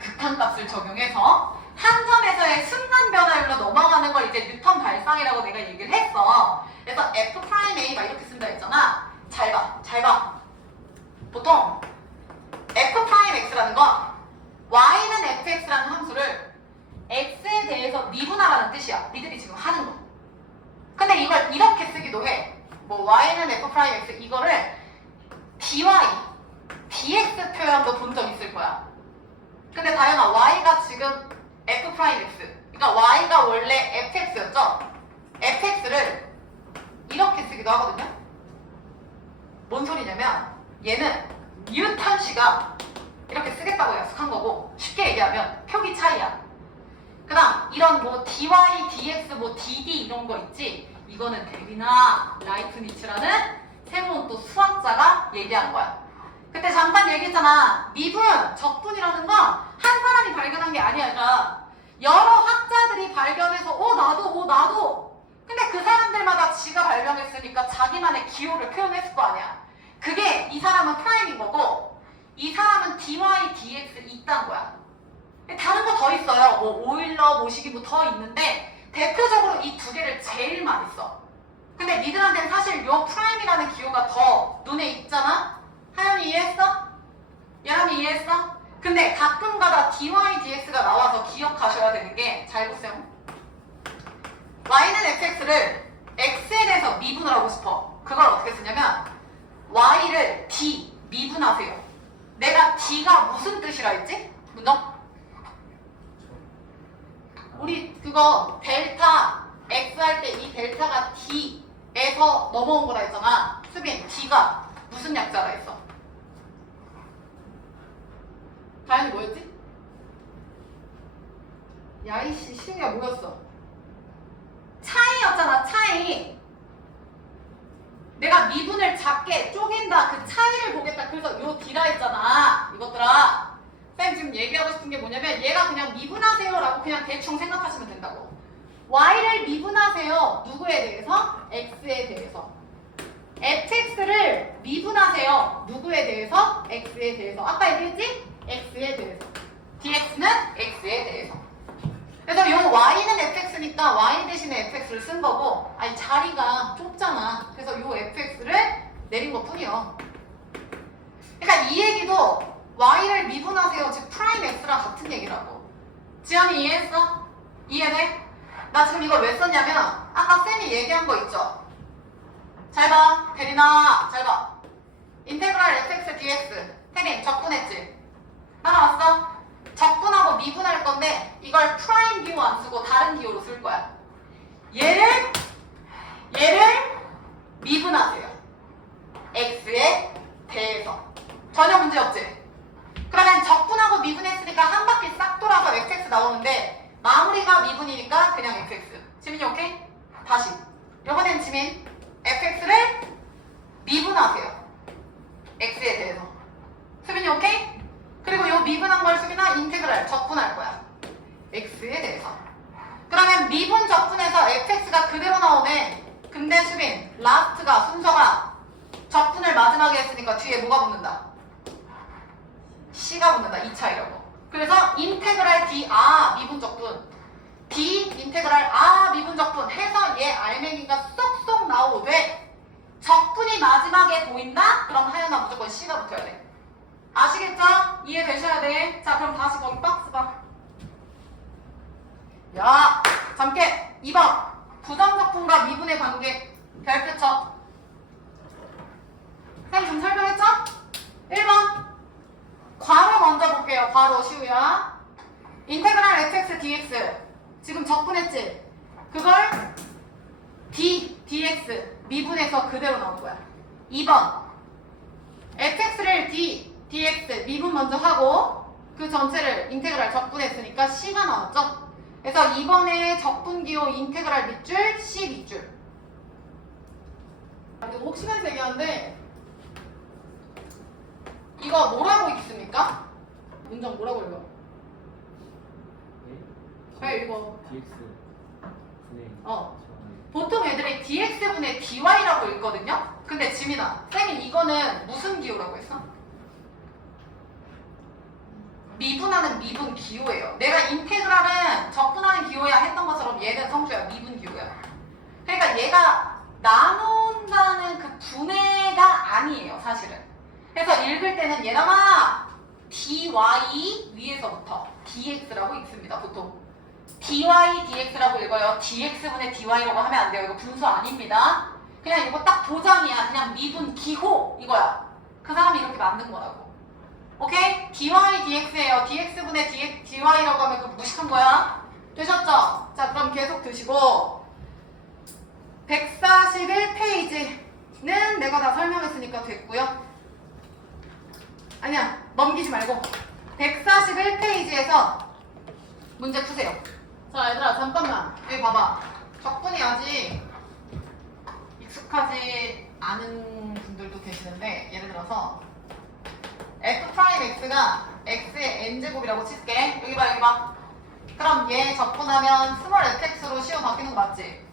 극한값을 적용해서 한 점에서의 순간 변화율로 넘어가는 걸 이제 뉴턴 발상이라고 내가 얘기를 했어. 그래서 F'A 막 이렇게 쓴다 했잖아. 잘 봐, 잘 봐. 보통 F'X라는 건 Y는 fx라는 함수를 x에 대해서 미분하라는 뜻이야. 니들이 지금 하는 거. 근데 이걸 이렇게 쓰기도 해. 뭐 Y는 F'X 이거를 dy, dx 표현도 본 적 있을 거야. 근데 다현아 Y가 지금 F'X 그러니까 Y가 원래 fx였죠? fx를 이렇게 쓰기도 하거든요. 뭔 소리냐면 얘는 뉴턴씨가 이렇게 쓰겠다고 약속한 거고 쉽게 얘기하면 표기 차이야. 그 다음 이런 뭐 dy, dx, 뭐 dd 이런 거 있지? 이거는 데비나 라이프니츠라는 새로운 또 수학자가 얘기한 거야. 그때 잠깐 얘기했잖아. 미분, 적분이라는 건 한 사람이 발견한 게 아니라 여러 학자들이 발견해서 나도 근데 그 사람들마다 지가 발견했으니까 자기만의 기호를 표현했을 거 아니야. 그게 이 사람은 프라임인 거고 이 사람은 dy, dx 있단 거야. 다른 거 더 있어요. 뭐 오일러, 모시기 뭐 더 있는데 대표적으로 이 두 개를 제일 많이 써. 근데 니들한테는 사실 요 프라임이라는 기호가 더 눈에 익잖아? 하연이 이해했어? 예람이 이해했어? 근데 가끔가다 dy, dx가 나와서 기억하셔야 되는 게 잘 보세요. y는 fx를 x에 대해서 미분을 하고 싶어. 그걸 어떻게 쓰냐면 y를 d 미분하세요. 내가 d가 무슨 뜻이라 했지? 문정? 우리 그거 델타 x 할 때 이 델타가 d에서 넘어온 거라 했잖아. 수빈 d가 무슨 약자라 했어? 다현이 뭐였지? 야이씨 시우야 뭐였어? 차이였잖아. 차이. 내가 미분을 작게 쪼갠다. 그 차이를 보겠다. 그래서 요 d라 했잖아. 이것들아. 쌤 지금 얘기하고 싶은 게 뭐냐면 얘가 그냥 미분하세요 라고 그냥 대충 생각하시면 된다고. y를 미분하세요. 누구에 대해서? x에 대해서. fx를 미분하세요. 누구에 대해서? x에 대해서. 아까 얘기했지? x에 대해서. dx는 x에 대해서. 그래서 요 y는 fx니까 y 대신에 fx를 쓴 거고 아니 자리가 좁잖아. 그래서 요 fx를 내린 것 뿐이요. 그러니까 이 얘기도 y를 미분하세요. 즉 프라임 x랑 같은 얘기라고. 지연이 이해했어? 이해돼? 나 지금 이걸 왜 썼냐면 아까 쌤이 얘기한 거 있죠? 잘 봐. 대리나 잘 봐. 인테그랄 fx dx. 태린 적분했지? 따라왔어? 적분하고 미분할 건데 이걸 프라임 기호 안 쓰고 다른 기호로 쓸 거야. 얘를 미분하세요. x에 대해서. 전혀 문제 없지? 그러면 적분하고 미분했으니까 한 바퀴 싹 돌아서 fx 나오는데 마무리가 미분이니까 그냥 fx. 지민이 오케이? 다시. 이번엔 지민 fx를 미분하세요. x에 대해서. 수빈이 오케이? 그리고 요 미분한 걸 수빈아 인테그랄 적분할 거야. x에 대해서. 그러면 미분 적분해서 fx가 그대로 나오네. 근데 수빈 라스트가 순서가 적분을 마지막에 했으니까 뒤에 뭐가 붙는다? c가 붙는다. 2차이라고. 그래서 인테그랄 d 미분 적분 d 인테그랄 미분 적분 해서 얘 알맹이가 쏙쏙 나오되 적분이 마지막에 보인다? 그럼 하연아 무조건 c가 붙어야 돼. 아시겠죠? 이해되셔야 돼. 자 그럼 다시 거기 박스 봐. 야 잠깐 2번 부정적분과 미분의 관계 별표 쳐. 쌤 좀 설명했죠? 1번 괄호 먼저 볼게요. 괄호 시우야. 인테그랄 fx dx 지금 적분했지? 그걸 dx 미분해서 그대로 나온 거야. 2번 fx를 dx 미분 먼저 하고 그 전체를 인테그랄 적분했으니까 c가 나왔죠? 그래서 2번에 적분기호 인테그랄 밑줄 c 밑줄. 옥시간 얘기하는데 이거 뭐라고 읽습니까? 문장 뭐라고 읽어? 왜 이거? dx 분의 보통 애들이 dx분의 dy라고 읽거든요? 근데 지민아, 쌤이 이거는 무슨 기호라고 했어? 미분하는 미분 기호예요. 내가 인테그랄은 적분하는 기호야 했던 것처럼 얘는 성주야 미분 기호야. 그러니까 얘가 나눈다는 그 분해가 아니에요 사실은. 그래서 읽을 때는 얘랑아 dy 위에서부터 dx라고 읽습니다 보통. dy dx라고 읽어요. dx분의 dy라고 하면 안 돼요. 이거 분수 아닙니다. 그냥 이거 딱 도장이야. 그냥 미분 기호 이거야. 그 사람이 이렇게 만든 거라고. 오케이? dy dx예요. dx분의 dy라고 하면 그거 무식한 거야. 되셨죠? 자 그럼 계속 드시고 141페이지는 내가 다 설명했으니까 됐고요. 아니야 넘기지 말고 141페이지에서 문제 푸세요. 자 얘들아 잠깐만 여기 봐봐. 적분이 아직 익숙하지 않은 분들도 계시는데 예를 들어서 f'x가 x의 n제곱이라고 칠게. 여기 봐 여기 봐. 그럼 얘 적분하면 스몰 fx로 시우 바뀌는 거 맞지?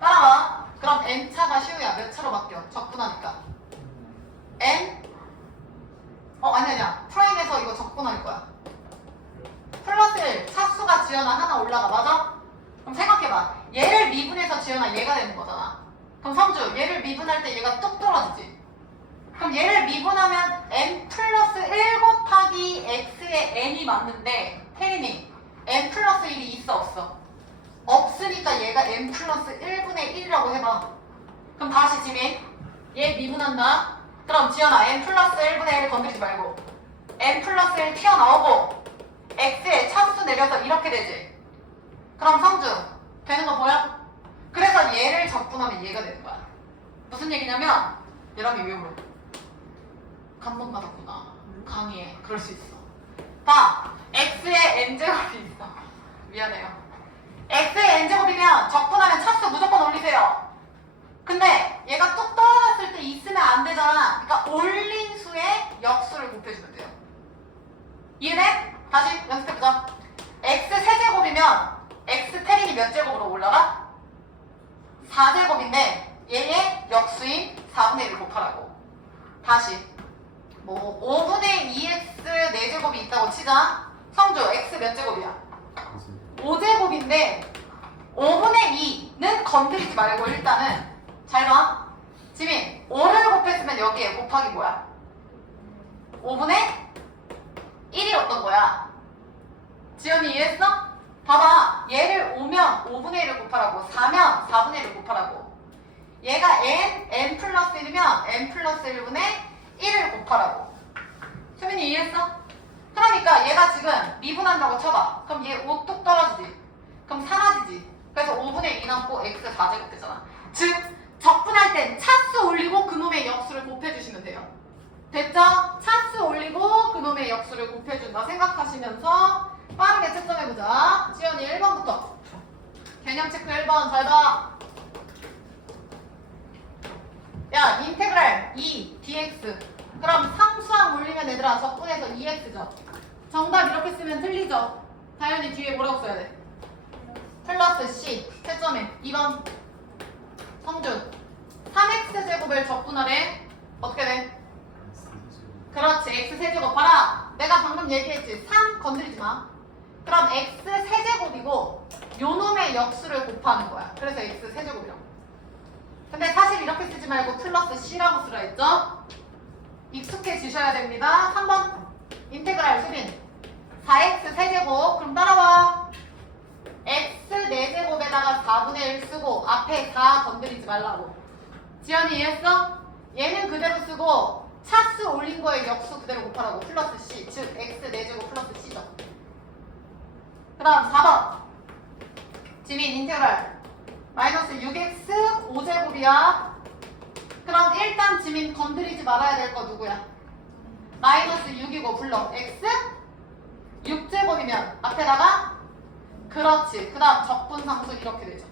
따라와. 그럼 n차가 시우야. 몇 차로 바뀌어? 적분하니까 n? 아니야 프라임에서 이거 적분할 거야. 플러스 1 차수가 지연아 하나 올라가. 맞아? 그럼 생각해봐. 얘를 미분해서 지연아 얘가 되는 거잖아. 그럼 성주 얘를 미분할 때 얘가 뚝 떨어지지. 그럼 얘를 미분하면 n 플러스 1 곱하기 x의 n이 맞는데 태린이 n 플러스 1이 있어 없어? 없으니까 얘가 n 플러스 1분의 1이라고 해봐. 그럼 다시 지민 얘 미분한다. 그럼 지연아 n 플러스 1분의 1 건드리지 말고 n 플러스 1 튀어나오고 x에 차수 내려서 이렇게 되지. 그럼 성주 되는 거 보여? 그래서 얘를 적분하면 얘가 되는 거야. 무슨 얘기냐면 얘랑이 왜 물어? 감동 받았구나. 강의해. 그럴 수 있어. 봐. x에 n제곱이 있어. 미안해요. x에 n제곱이면 적분하면 차수 무조건 올리세요. 근데 얘가 뚝 떨어졌을 때 있으면 안 되잖아. 그러니까 올린 수에 역수를 곱해주면 돼요. 이해돼? 다시 연습해보자. x 세제곱이면 x 태린이 몇 제곱으로 올라가? 4제곱인데 얘의 역수인 4분의 1을 곱하라고. 다시 뭐 5분의 2x 4제곱이 있다고 치자. 성주 x 몇 제곱이야? 5제곱인데 5분의 2는 건드리지 말고 일단은 잘 봐. 지민 5를 곱했으면 여기에 곱하기 뭐야? 5분의 1이었던 거야. 지연이 이해했어? 봐봐. 얘를 5면 5분의 1을 곱하라고, 4면 4분의 1을 곱하라고. 얘가 n 플러스 1이면 n 플러스 1분의 1을 곱하라고. 수민이 이해했어? 그러니까 얘가 지금 미분한다고 쳐봐. 그럼 얘 5 뚝 떨어지지. 그럼 사라지지. 그래서 5분의 2 남고 x 4제곱 되잖아. 즉 적분할 땐 차수 올리고 그놈의 역수를 곱해주시면 돼요. 됐죠? 차수 올리고 그놈의 역수를 곱해준다 생각하시면서 빠르게 채점해보자. 지연이 1번부터 개념 체크 1번 잘 봐. 야, 인테그랄 2 dx. 그럼 상수항 올리면 얘들아 적분해서 2x죠. 정답 이렇게 쓰면 틀리죠. 다현이 뒤에 뭐라고 써야 돼? 플러스 c. 채점해. 2번 성준 3x제곱을 적분하래. 어떻게 돼? 그렇지. x세제곱 봐라. 내가 방금 얘기했지. 3 건드리지 마. 그럼 x세제곱이고 요 놈의 역수를 곱하는 거야. 그래서 x세제곱이라고. 근데 사실 이렇게 쓰지 말고 플러스 c라고 쓰라 했죠? 익숙해지셔야 됩니다. 3번 인테그랄 수빈 4x 세제곱. 그럼 따라와. x 4제곱에다가 4분의 1 쓰고 앞에 4 건드리지 말라고. 지연이 이해했어? 얘는 그대로 쓰고 차수 올린 거에 역수 그대로 곱하라고. 플러스 c. 즉 x 4제곱 플러스 c죠. 그 다음 4번 지민 인테그랄 마이너스 6x 5제곱이야. 그럼 일단 지민 건드리지 말아야 될 거 누구야? 마이너스 6이고 불러 x 6제곱이면 앞에다가 그렇지. 그 다음 적분상수 이렇게 되죠.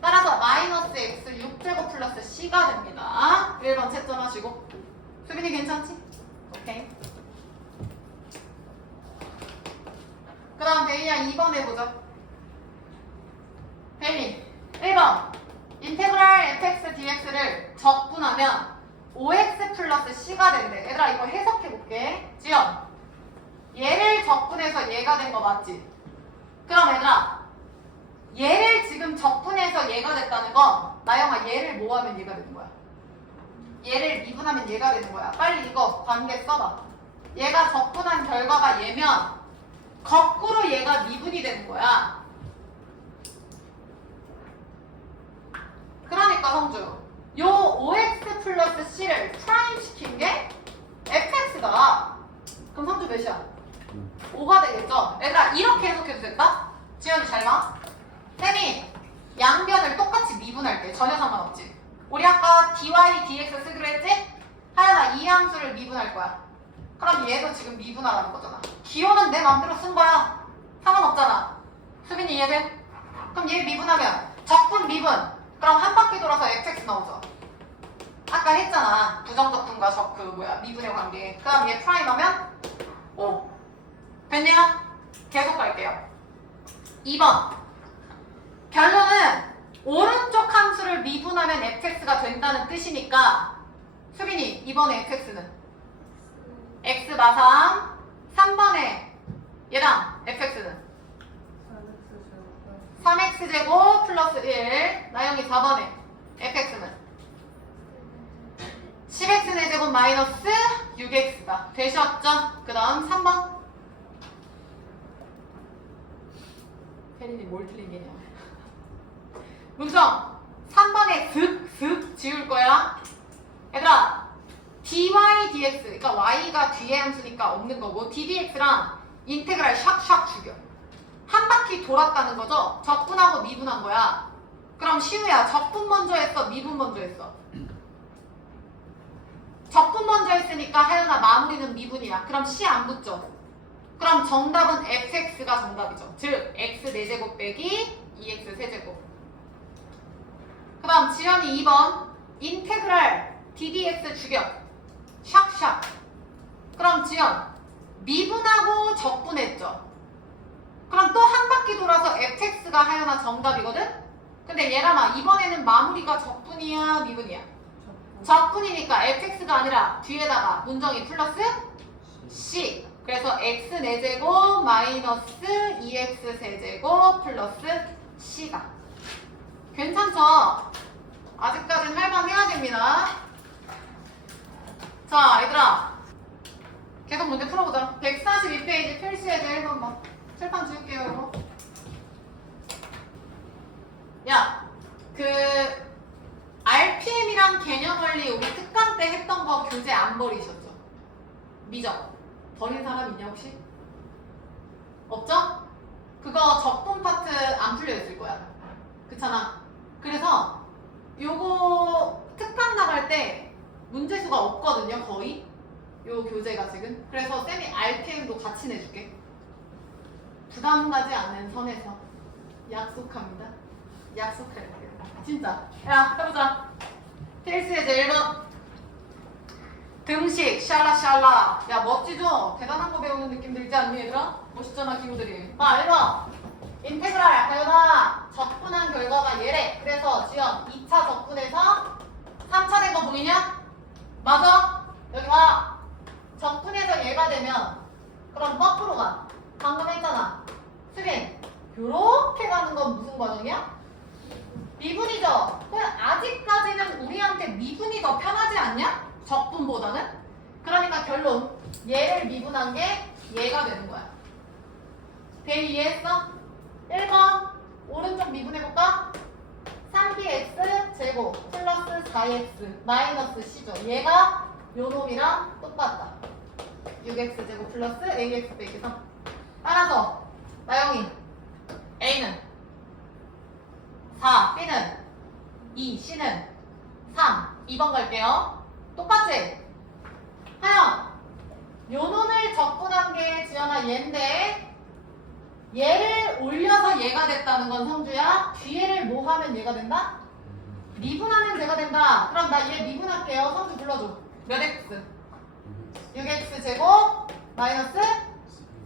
따라서 마이너스 x 6제곱 플러스 c가 됩니다. 1번 채점하시고. 수빈이 괜찮지? 오케이. 그 다음 데이야 2번 해보자. 데이 1번 인테그랄 fx dx를 적분하면 5x 플러스 c가 된대. 얘들아 이거 해석해볼게. 지연 얘를 적분해서 얘가 된 거 맞지? 그럼 얘들아 얘를 지금 적분해서 얘가 됐다는 건 나영아 얘를 뭐하면 얘가 되는 거야? 얘를 미분하면 얘가 되는 거야. 빨리 이거 관계 써봐. 얘가 적분한 결과가 얘면 거꾸로 얘가 미분이 되는 거야. 그러니까 성주 요 5x 플러스 c를 프라임 시킨 게 fx다. 그럼 성주 몇이야? 5가 되겠죠? 얘들아 이렇게 해석해도 될까? 지연이 잘 봐. 쌤이 양변을 똑같이 미분할게. 전혀 상관없지. 우리 아까 dy dx 쓰기로 했지? 하연아 이 함수를 미분할 거야. 그럼 얘도 지금 미분하라는 거잖아. 기호는 내 맘대로 쓴 거야. 상관없잖아. 수빈이 이해돼? 그럼 얘 미분하면 적분 미분. 그럼 한 바퀴 돌아서 fx 나오죠. 아까 했잖아. 부정적분과 미분의 관계. 그 다음 얘 프라임 하면 5. 됐냐? 계속 갈게요. 2번 결론은 오른쪽 함수를 미분하면 fx가 된다는 뜻이니까 수빈이 이번에 fx는 x 마삼 3번에 얘랑 fx는 3x제곱 플러스 1 나영이 4번에 fx는 10x제곱 마이너스 6x다. 되셨죠? 그 다음 3번 혜린이 뭘 틀린 게냐. 문정 3번에 슥슥 지울 거야. 얘들아 dy dx 그러니까 y가 뒤에 함수니까 없는 거고 ddx랑 인테그랄 샥샥 죽여. 한 바퀴 돌았다는 거죠. 적분하고 미분한 거야. 그럼 시우야 적분 먼저 했어 미분 먼저 했어? 적분 먼저 했으니까 하연아 마무리는 미분이야. 그럼 c 안 붙죠? 그럼 정답은 fx가 정답이죠. 즉 x 4제곱 빼기 2x 세제곱. 그 다음 지연이 2번 인테그랄 ddx 죽여. 샥샥. 그럼 지연 미분하고 적분했죠. 그럼 또 한 바퀴 돌아서 fx가 하연아 정답이거든? 근데 얘라마 이번에는 마무리가 적분이야 미분이야? 적분이니까 fx가 아니라 뒤에다가 문정이 플러스 c. 그래서 x 4제곱 마이너스 2x 세제곱 플러스 c가. 괜찮죠? 아직까지는 할만해야 됩니다. 자 얘들아 계속 문제 풀어보자. 142페이지 필수예제 1번만 칠판 지울게요. 이거 야, 그 RPM이랑 개념 원리 우리 특강 때 했던 거 교재 안 버리셨죠? 미적. 버린 사람 있냐 혹시? 없죠? 그거 적분 파트 안 풀려 있을 거야. 그렇잖아. 그래서 요거 특강 나갈 때 문제수가 없거든요, 거의. 요 교재가 지금. 그래서 쌤이 RPM도 같이 내줄게. 부담 가지 않는 선에서 약속합니다. 약속할게요. 진짜. 야, 해보자. 필수 예제 1번. 등식, 샬라샬라. 야, 멋지죠? 대단한 거 배우는 느낌 들지 않니, 얘들아? 멋있잖아, 기호들이. 아, 1번. 인테그랄, 다연아. 적분한 결과가 얘래. 그래서 지연, 2차 적분해서 3차 된 거 보이냐? 맞아? 여기 와. 적분해서 얘가 되면 그럼 거꾸로 가. 방금 했잖아. 수빈, 요렇게 가는 건 무슨 과정이야? 미분이죠? 그럼 아직까지는 우리한테 미분이 더 편하지 않냐? 적분보다는? 그러니까 결론, 얘를 미분한 게 얘가 되는 거야. 대 이해했어? 1번 오른쪽 미분해볼까? 3bx 제곱 플러스 4x 마이너스 c죠. 얘가 요 놈이랑 똑같다. 6x 제곱 플러스 ax 빼기 3. 따라서 나영이 a는 4, b는 2, c는 3. 2번 갈게요. 똑같지? 하영, 요 놈을 적분한 게 지연아 얘인데 얘를 올려서 얘가 됐다는 건 성주야. 뒤에를 뭐 하면 얘가 된다? 미분하면 얘가 된다. 그럼 나 얘 미분할게요. 성주 불러줘. 몇 x? 6x 제곱 마이너스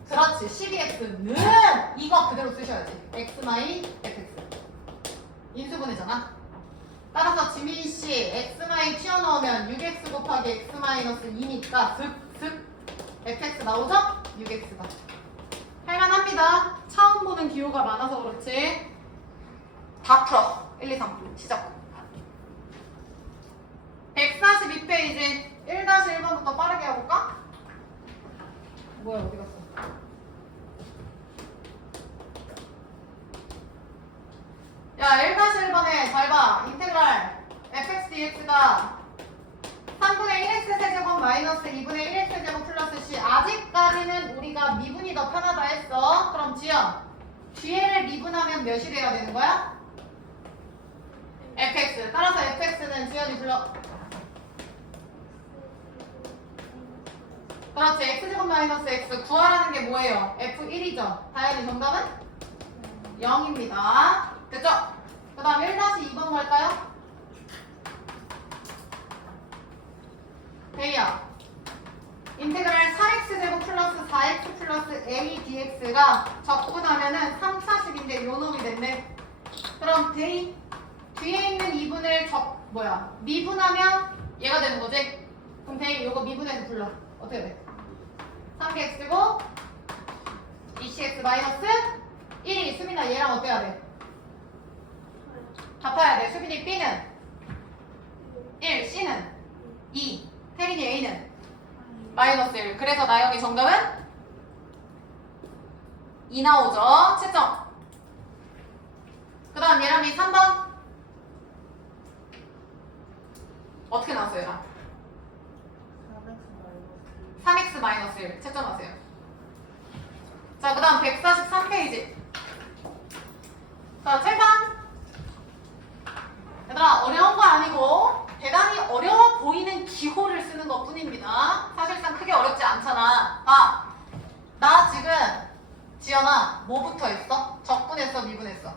그렇지 12x는 이거 그대로 쓰셔야지. x 마이 fx 인수분해잖아. 따라서 지민씨 x 마이 튀어나오면 6x 곱하기 x 마이너스 2니까 슥슥 fx 나오죠? 6x가 할만합니다. 처음 보는 기호가 많아서 그렇지. 다 풀어. 1, 2, 3 시작. 142페이지 1-1번부터 빠르게 해볼까? 뭐야 어디 갔어? 야 1-1번에 잘 봐. 인테그랄 fx dx가 3분의 1x 세제곱 마이너스 2분의 1x 제곱 플러스 c. 아직까지는 우리가 미분이 더 편하다 했어. 그럼 지연 뒤에를 미분하면 몇이 돼야 되는 거야? fx. 따라서 fx는 지연이 불러. 그렇지. x제곱 마이너스 x 구하라는 게 뭐예요? f1이죠. 다현이 정답은? 0입니다. 됐죠? 그 다음 1-2번 갈까요? 대이야. 인테그랄 4x제곱 플러스 4x 플러스 a dx가 적분하면은 3, 40인데 요 놈이 됐네. 그럼 대이 뒤에 있는 2분을 미분하면 얘가 되는 거지? 그럼 대이 요거 미분해서 불러. 어떻게 돼? 3x제곱 2cx 마이너스 1이 수빈아 얘랑 어떻게 해야 돼? 답해야 돼. 수빈이 b는 1, c는 2, 혜린이 a는 마이너스 1. 그래서 나영이 정답은 2 나오죠. 채점. 그 다음 예람이 3번 어떻게 나왔어요 얘랑? 3x 마이너스 1 채점하세요. 자, 그 다음 143페이지. 자, 칠판. 얘들아, 어려운 거 아니고 대단히 어려워 보이는 기호를 쓰는 것 뿐입니다. 사실상 크게 어렵지 않잖아. 봐, 나 지금 지연아 뭐부터 했어? 적분했어, 미분했어?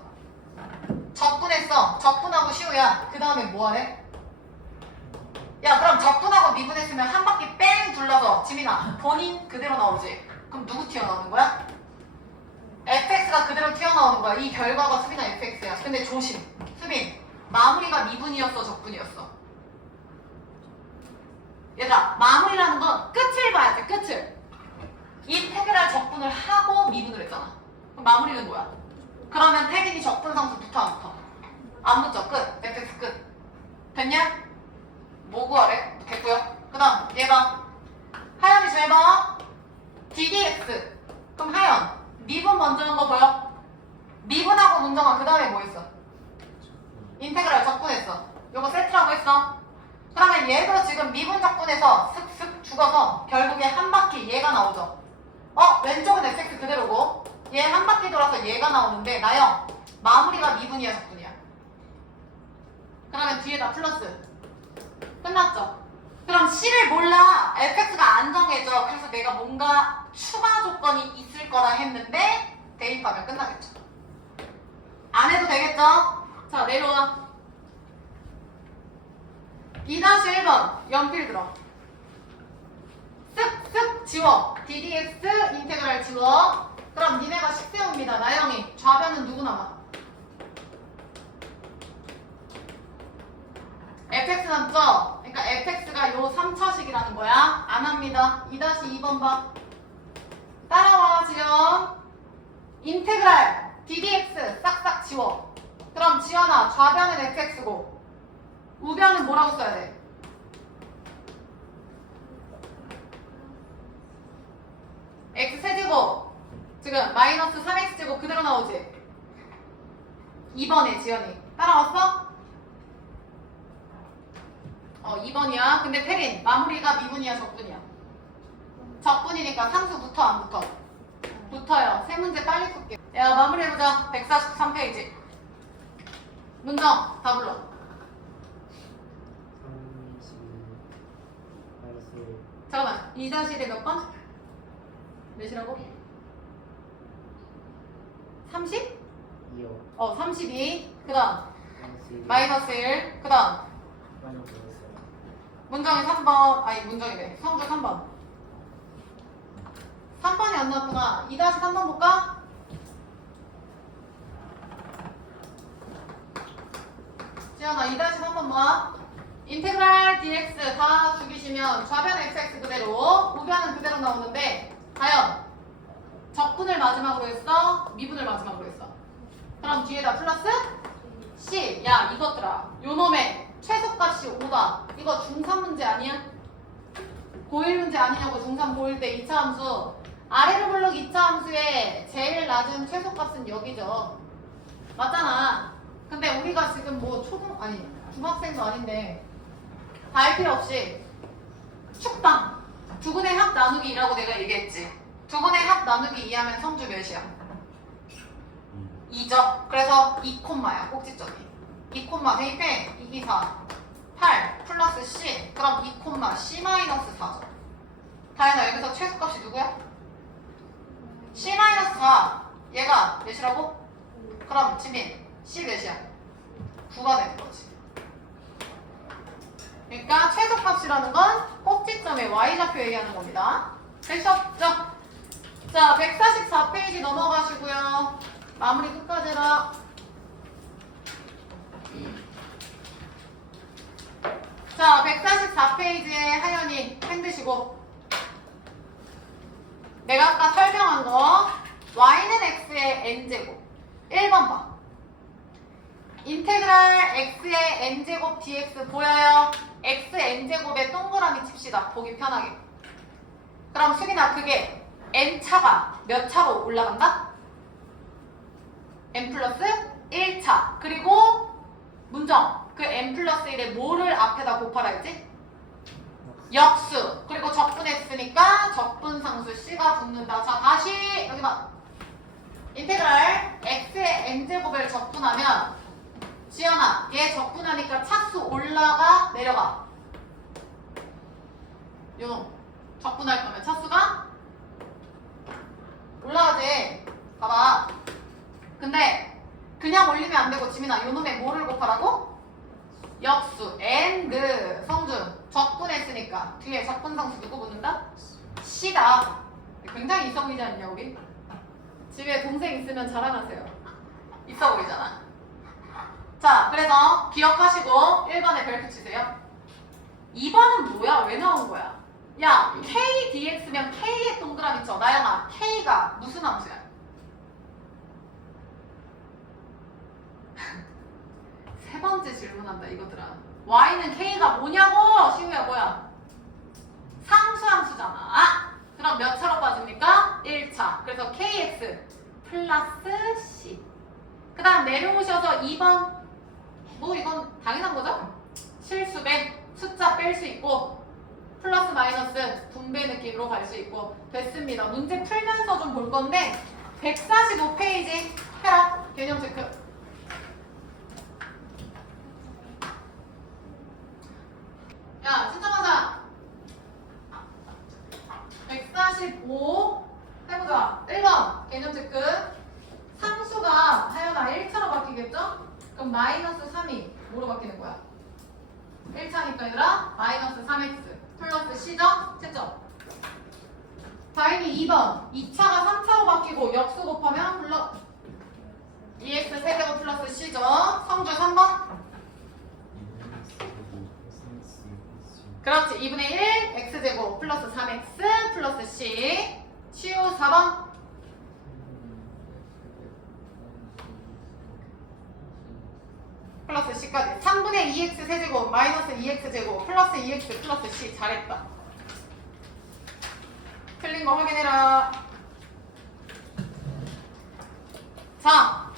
적분했어. 적분하고 시우야. 그 다음에 뭐 하래? 야, 그럼 적분하고 미분했으면 한 바퀴 뺑 둘러서 지민아 본인 그대로 나오지? 그럼 누구 튀어나오는 거야? fx가 그대로 튀어나오는 거야. 이 결과가 수빈아 fx야. 근데 조심. 수빈, 마무리가 미분이었어, 적분이었어? 얘들아, 마무리라는 건 끝을 봐야 돼, 끝을. 인테그랄 적분을 하고 미분을 했잖아. 그럼 마무리는 뭐야? 그러면 태빈이 적분 상수 붙어 안 붙어? 안 붙죠. 끝. fx 끝. 됐냐? 뭐 구하래? 됐고요. 그 다음 얘가 하연이 잘 봐. ddx. 그럼 하연 미분 먼저 한 거 보여? 미분하고 문정아 그 다음에 뭐 있어? 인테그랄 적분했어. 요거 세트라고 했어. 그러면 얘도 지금 미분 적분해서 슥슥 죽어서 결국에 한 바퀴 얘가 나오죠. 왼쪽은 fx 그대로고 얘 한 바퀴 돌아서 얘가 나오는데 나영 마무리가 미분이야 적분이야? 그러면 뒤에다 플러스. 끝났죠? 그럼 C를 몰라. fx가 안 정해져. 그래서 내가 뭔가 추가 조건이 있을 거라 했는데 대입하면 끝나겠죠. 안 해도 되겠죠? 자, 내려와. 2-1번 연필 들어. 쓱쓱 지워. ddx 인테그랄 지워. 그럼 니네가 식 세웁니다. 나영이. 좌변은 누구 남아? fx 남죠? 그러니까 fx가 요 3차식이라는 거야. 안 합니다. 2-2번 봐. 따라와 지연. 인테그랄 ddx 싹싹 지워. 그럼 지연아 좌변은 fx고 우변은 뭐라고 써야 돼? x세제곱 지금 마이너스 3x제곱 그대로 나오지? 2번에 지연이 따라왔어? 2번이야. 근데 태린 마무리가 미분이야 적분이야? 적분이니까 상수 붙어 안 붙어? 붙어요. 세 문제 빨리 풀게. 야 마무리해보자. 143페이지 문정 다 불러. 32 잠깐만 2-1에 몇 번? 몇이라고? 30? 2요 32. 그 다음 마이너스 1. 그 다음 문정이 3번. 아니 문정이래. 성주 3번. 3번이 안 나왔구나. 2-3번 볼까? 지연아 2-3번 봐. 인테그랄 dx 다 죽이시면 좌변 fx 그대로 우변은 그대로 나오는데 과연 적분을 마지막으로 했어? 미분을 마지막으로 했어? 그럼 뒤에다 플러스 c. 야 이것들아 요놈의 최소값이 5다. 이거 중3 문제 아니야? 고1 문제 아니냐고. 중3 고1 때 2차 함수. 아래로 블록 2차 함수의 제일 낮은 최소값은 여기죠. 맞잖아. 근데 우리가 지금 뭐 중학생도 아닌데 다 할 필요 없이 축당 두분의 합 나누기 2라고 내가 얘기했지. 두분의 합 나누기 2하면 성주 몇이야? 2죠. 그래서 2콤마야 꼭지점이. 2콤마 대입해. 2, 2, 4 8 플러스 c. 그럼 2콤마 c 마이너스 4죠. 다현아 여기서 최소값이 누구야? c 마이너스 4. 얘가 몇이라고? 그럼 지민 c 몇이야? 9가 되는 거지. 그러니까 최소값이라는 건 꼭지점의 y좌표 얘기하는 겁니다. 되셨죠? 자 144페이지 넘어가시고요. 마무리 끝까지 해라. 자 144페이지에 하연이 펜 드시고 내가 아까 설명한 거 y는 x의 n제곱 1번 봐. 인테그랄 x의 n제곱 dx 보여요? x n제곱에 동그라미 칩시다. 보기 편하게. 그럼 수빈아 그게 n차가 몇 차로 올라간다? n 플러스 1차. 그리고 문정 그 n 플러스 1에 뭐를 앞에다 곱하라 했지? 역수. 그리고 적분했으니까 적분상수 c가 붙는다. 자 다시 여기 봐. 인테그랄 x의 n제곱을 적분하면 지연아 얘 적분하니까 차수 올라가 내려가? 요 적분할 거면 차수가 올라가지. 봐봐. 근데 그냥 올리면 안 되고 지민아 요놈에 뭐를 곱하라고? 역수 and 성준 적분했으니까 뒤에 적분상수 누구 붙는다? c다. 굉장히 있어 보이지 않냐 우리? 집에 동생 있으면 자랑하세요. 있어 보이잖아. 자 그래서 기억하시고 1번에 별표 치세요. 2번은 뭐야? 왜 나온 거야? 야 k dx면 k의 동그라미 쳐. 나영아 k가 무슨 함수야? 세 번째 질문한다 이거들아. y는 k가 뭐냐고? 시우야 뭐야? 상수함수잖아. 그럼 몇 차로 빠집니까? 1차. 그래서 kx 플러스 c. 그 다음 내려오셔서 2번 뭐 이건 당연한 거죠? 실수배 숫자 뺄 수 있고 플러스 마이너스 분배 느낌으로 갈 수 있고 됐습니다. 문제 풀면서 좀 볼 건데 145페이지 해라. 개념 체크. 야 신청하자. 145 해보자. 1번 개념 체크. 상수가 하연아 1차로 바뀌겠죠? 그럼 마이너스 3이 뭐로 바뀌는 거야? 1차니까 얘들아 마이너스 3x 플러스 c죠? 채점. 다행히 2번 2차가 3차로 바뀌고 역수 곱하면 플러스 2x 세제곱 플러스 c죠? 성줄 3번. 그렇지 2분의 1 x제곱 플러스 3x 플러스 c 치우 4번. 플러스 c까지 3분의 2x 세제곱 마이너스 2x제곱 플러스 2x 플러스 c 잘했다. 틀린 거 확인해라. 자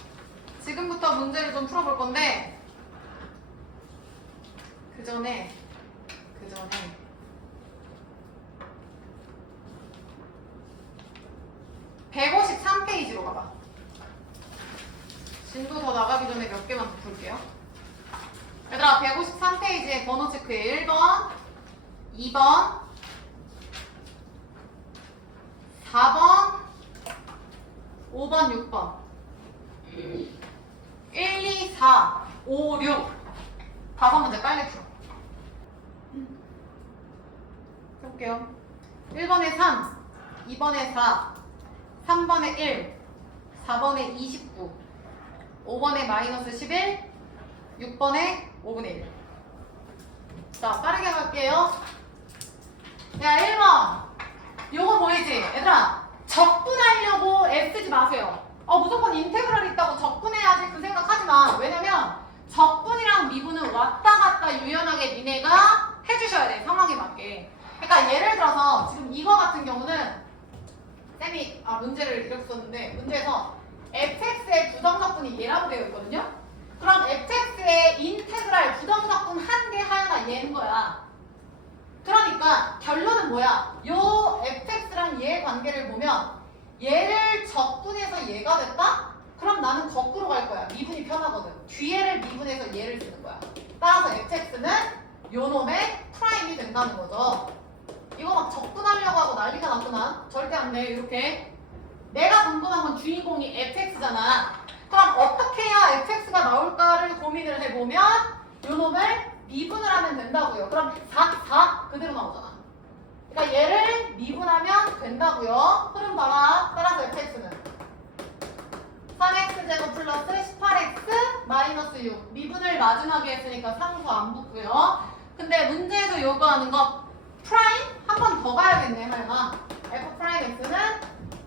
지금부터 문제를 좀 풀어볼 건데 그 전에 153페이지로 가봐. 진도 더 나가기 전에 몇 개만 더 풀게요. 얘들아 153페이지에 번호 체크해. 1번 2번 4번 5번 6번 1, 2, 4, 5, 6 다섯 문제 빨리 풀어. 해볼게요. 1번에 3 2번에 4 3번에 1 4번에 29 5번에 마이너스 11 6번에 5분의 1. 자 빠르게 갈게요. 야 1번 요거 보이지? 얘들아 적분하려고 애쓰지 마세요. 무조건 인테그랄이 있다고 적분해야지 그 생각 하지마. 왜냐면 적분이랑 미분은 왔다 갔다 유연하게 니네가 해주셔야 돼. 상황에 맞게. 그러니까 예를 들어서 지금 이거 같은 경우는 쌤이 문제를 이렇게 썼는데 문제에서 fx의 부정적분이 얘라고 되어 있거든요. 그럼 fx의 인테그랄 부정적분 한 개 하나 얘인 거야. 그러니까 결론은 뭐야? 요 fx랑 얘의 관계를 보면 얘를 적분해서 얘가 됐다? 그럼 나는 거꾸로 갈 거야. 미분이 편하거든. 뒤에를 미분해서 얘를 쓰는 거야. 따라서 fx는 요 놈의 프라임이 된다는 거죠. 이거 막 적분하려고 하고 난리가 났구나. 절대 안 돼. 이렇게 내가 궁금한 건 주인공이 fx잖아. 그럼 어떻게 해야 fx가 나올까를 고민을 해보면 요 놈을 미분을 하면 된다고요. 그럼 4 그대로 나오잖아. 그러니까 얘를 미분하면 된다고요. 흐름 봐라. 따라서 fx는 3x제곱 플러스 18x 마이너스 6 미분을 마지막에 했으니까 상수 안 붙고요. 근데 문제에서 요구하는 거 프라임 한 번 더 가야겠네. 하여가 f 프라임 x는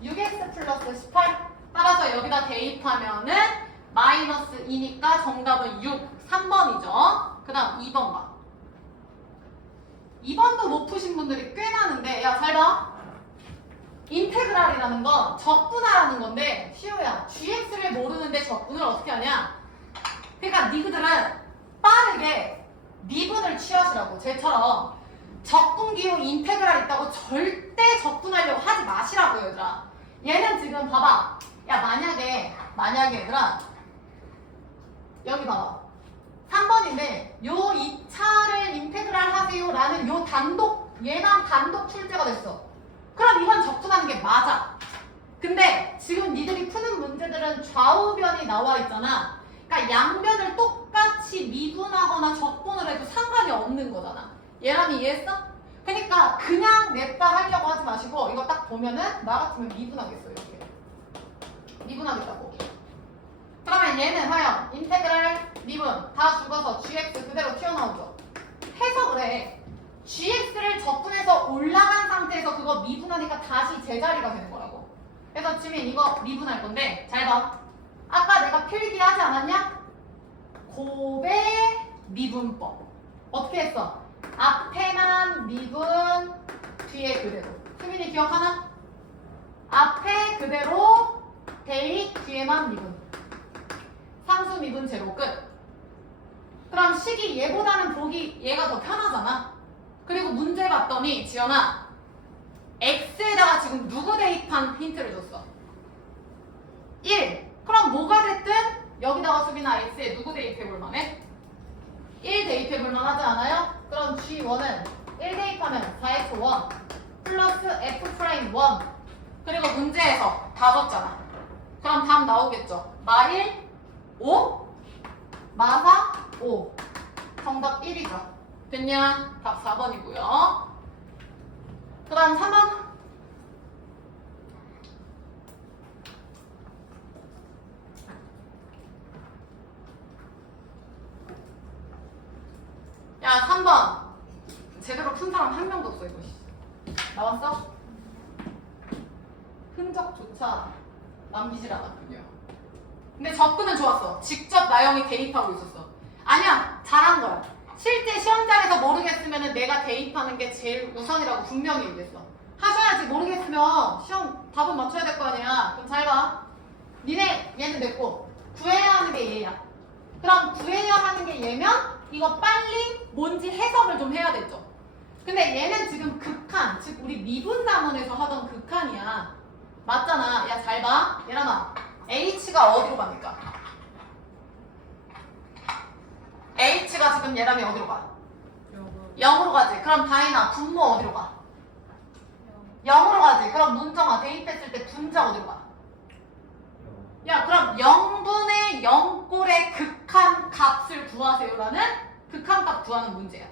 6x 플러스 18 따라서 여기다 대입하면은 마이너스 2니까 정답은 6 3번이죠. 그 다음 2번 봐. 2번도 못 푸신 분들이 꽤 많은데 야 잘 봐. 인테그랄이라는 건 적분하라는 건데 시우야 gx를 모르는데 적분을 어떻게 하냐. 그러니까 니그들은 빠르게 미분을 취하시라고. 쟤처럼 적분기호 인테그랄 있다고 절대 적분하려고 하지 마시라고요 얘들아. 얘는 지금 봐봐. 야 만약에 얘들아 여기 봐봐 3번인데 요 2차를 인테그랄 하세요 라는 요 단독 얘만 단독 출제가 됐어. 그럼 이건 적분하는 게 맞아. 근데 지금 니들이 푸는 문제들은 좌우변이 나와 있잖아. 그러니까 양변을 똑같이 미분하거나 적분을 해도 상관이 없는 거잖아. 얘랑이 이해했어? 그러니까 그냥 냅다 하려고 하지 마시고 이거 딱 보면은 나 같으면 미분하겠어. 이렇게 미분하겠다고. 그러면 얘는 하여 인테그랄 미분 다 죽어서 gx 그대로 튀어나오죠. 해석을 해. gx를 적분해서 올라간 상태에서 그거 미분하니까 다시 제자리가 되는 거라고. 그래서 지민 이거 미분할 건데 잘 봐. 아까 내가 필기하지 않았냐? 고배 미분법. 어떻게 했어? 앞에만 미분 뒤에 그대로. 수민이 기억하나? 앞에 그대로 대입 뒤에만 미분. 상수 미분 제로 끝. 그럼 식이 얘보다는 보기 얘가 더 편하잖아. 그리고 문제 봤더니 지연아 x에다가 지금 누구 대입한 힌트를 줬어? 1. 그럼 뭐가 됐든 여기다가 수빈아 x에 누구 대입해 볼 만해? 1 대입해 볼 만하지 않아요? 그럼 g1은 1 대입하면 4x1 플러스 f'1 그리고 문제에서 다 줬잖아. 그럼 답 나오겠죠? 마1 5 마4 5 정답 1이죠. 됐냐? 답 4번이고요. 그 다음 3번. 야 3번 제대로 푼 사람 한 명도 없어 이거. 나왔어? 흔적조차 남기질 않았군요. 근데 접근은 좋았어. 직접 나영이 대입하고 있었어. 아니야 잘한 거야. 실제 시험장에서 모르겠으면 내가 대입하는 게 제일 우선이라고 분명히 얘기했어. 하셔야지. 모르겠으면 시험 답은 맞춰야 될 거 아니야. 그럼 잘 봐. 니네 얘는 됐고 구해야 하는 게 얘야. 그럼 구해야 하는 게 얘면 이거 빨리 뭔지 해석을 좀 해야 되죠. 근데 얘는 지금 극한, 즉 우리 미분담원에서 하던 극한이야. 맞잖아. 야 잘 봐. 얘랑아 H가 어디로 갑니까? H가 지금 얘라면 어디로 가? 0으로 가지. 그럼 다인아 분모 어디로 가? 0으로 가지. 그럼 문정아 대입했을 때 분자 어디로 가? 야 그럼 0분의 0꼴의 극한 값을 구하세요라는 극한값 구하는 문제야.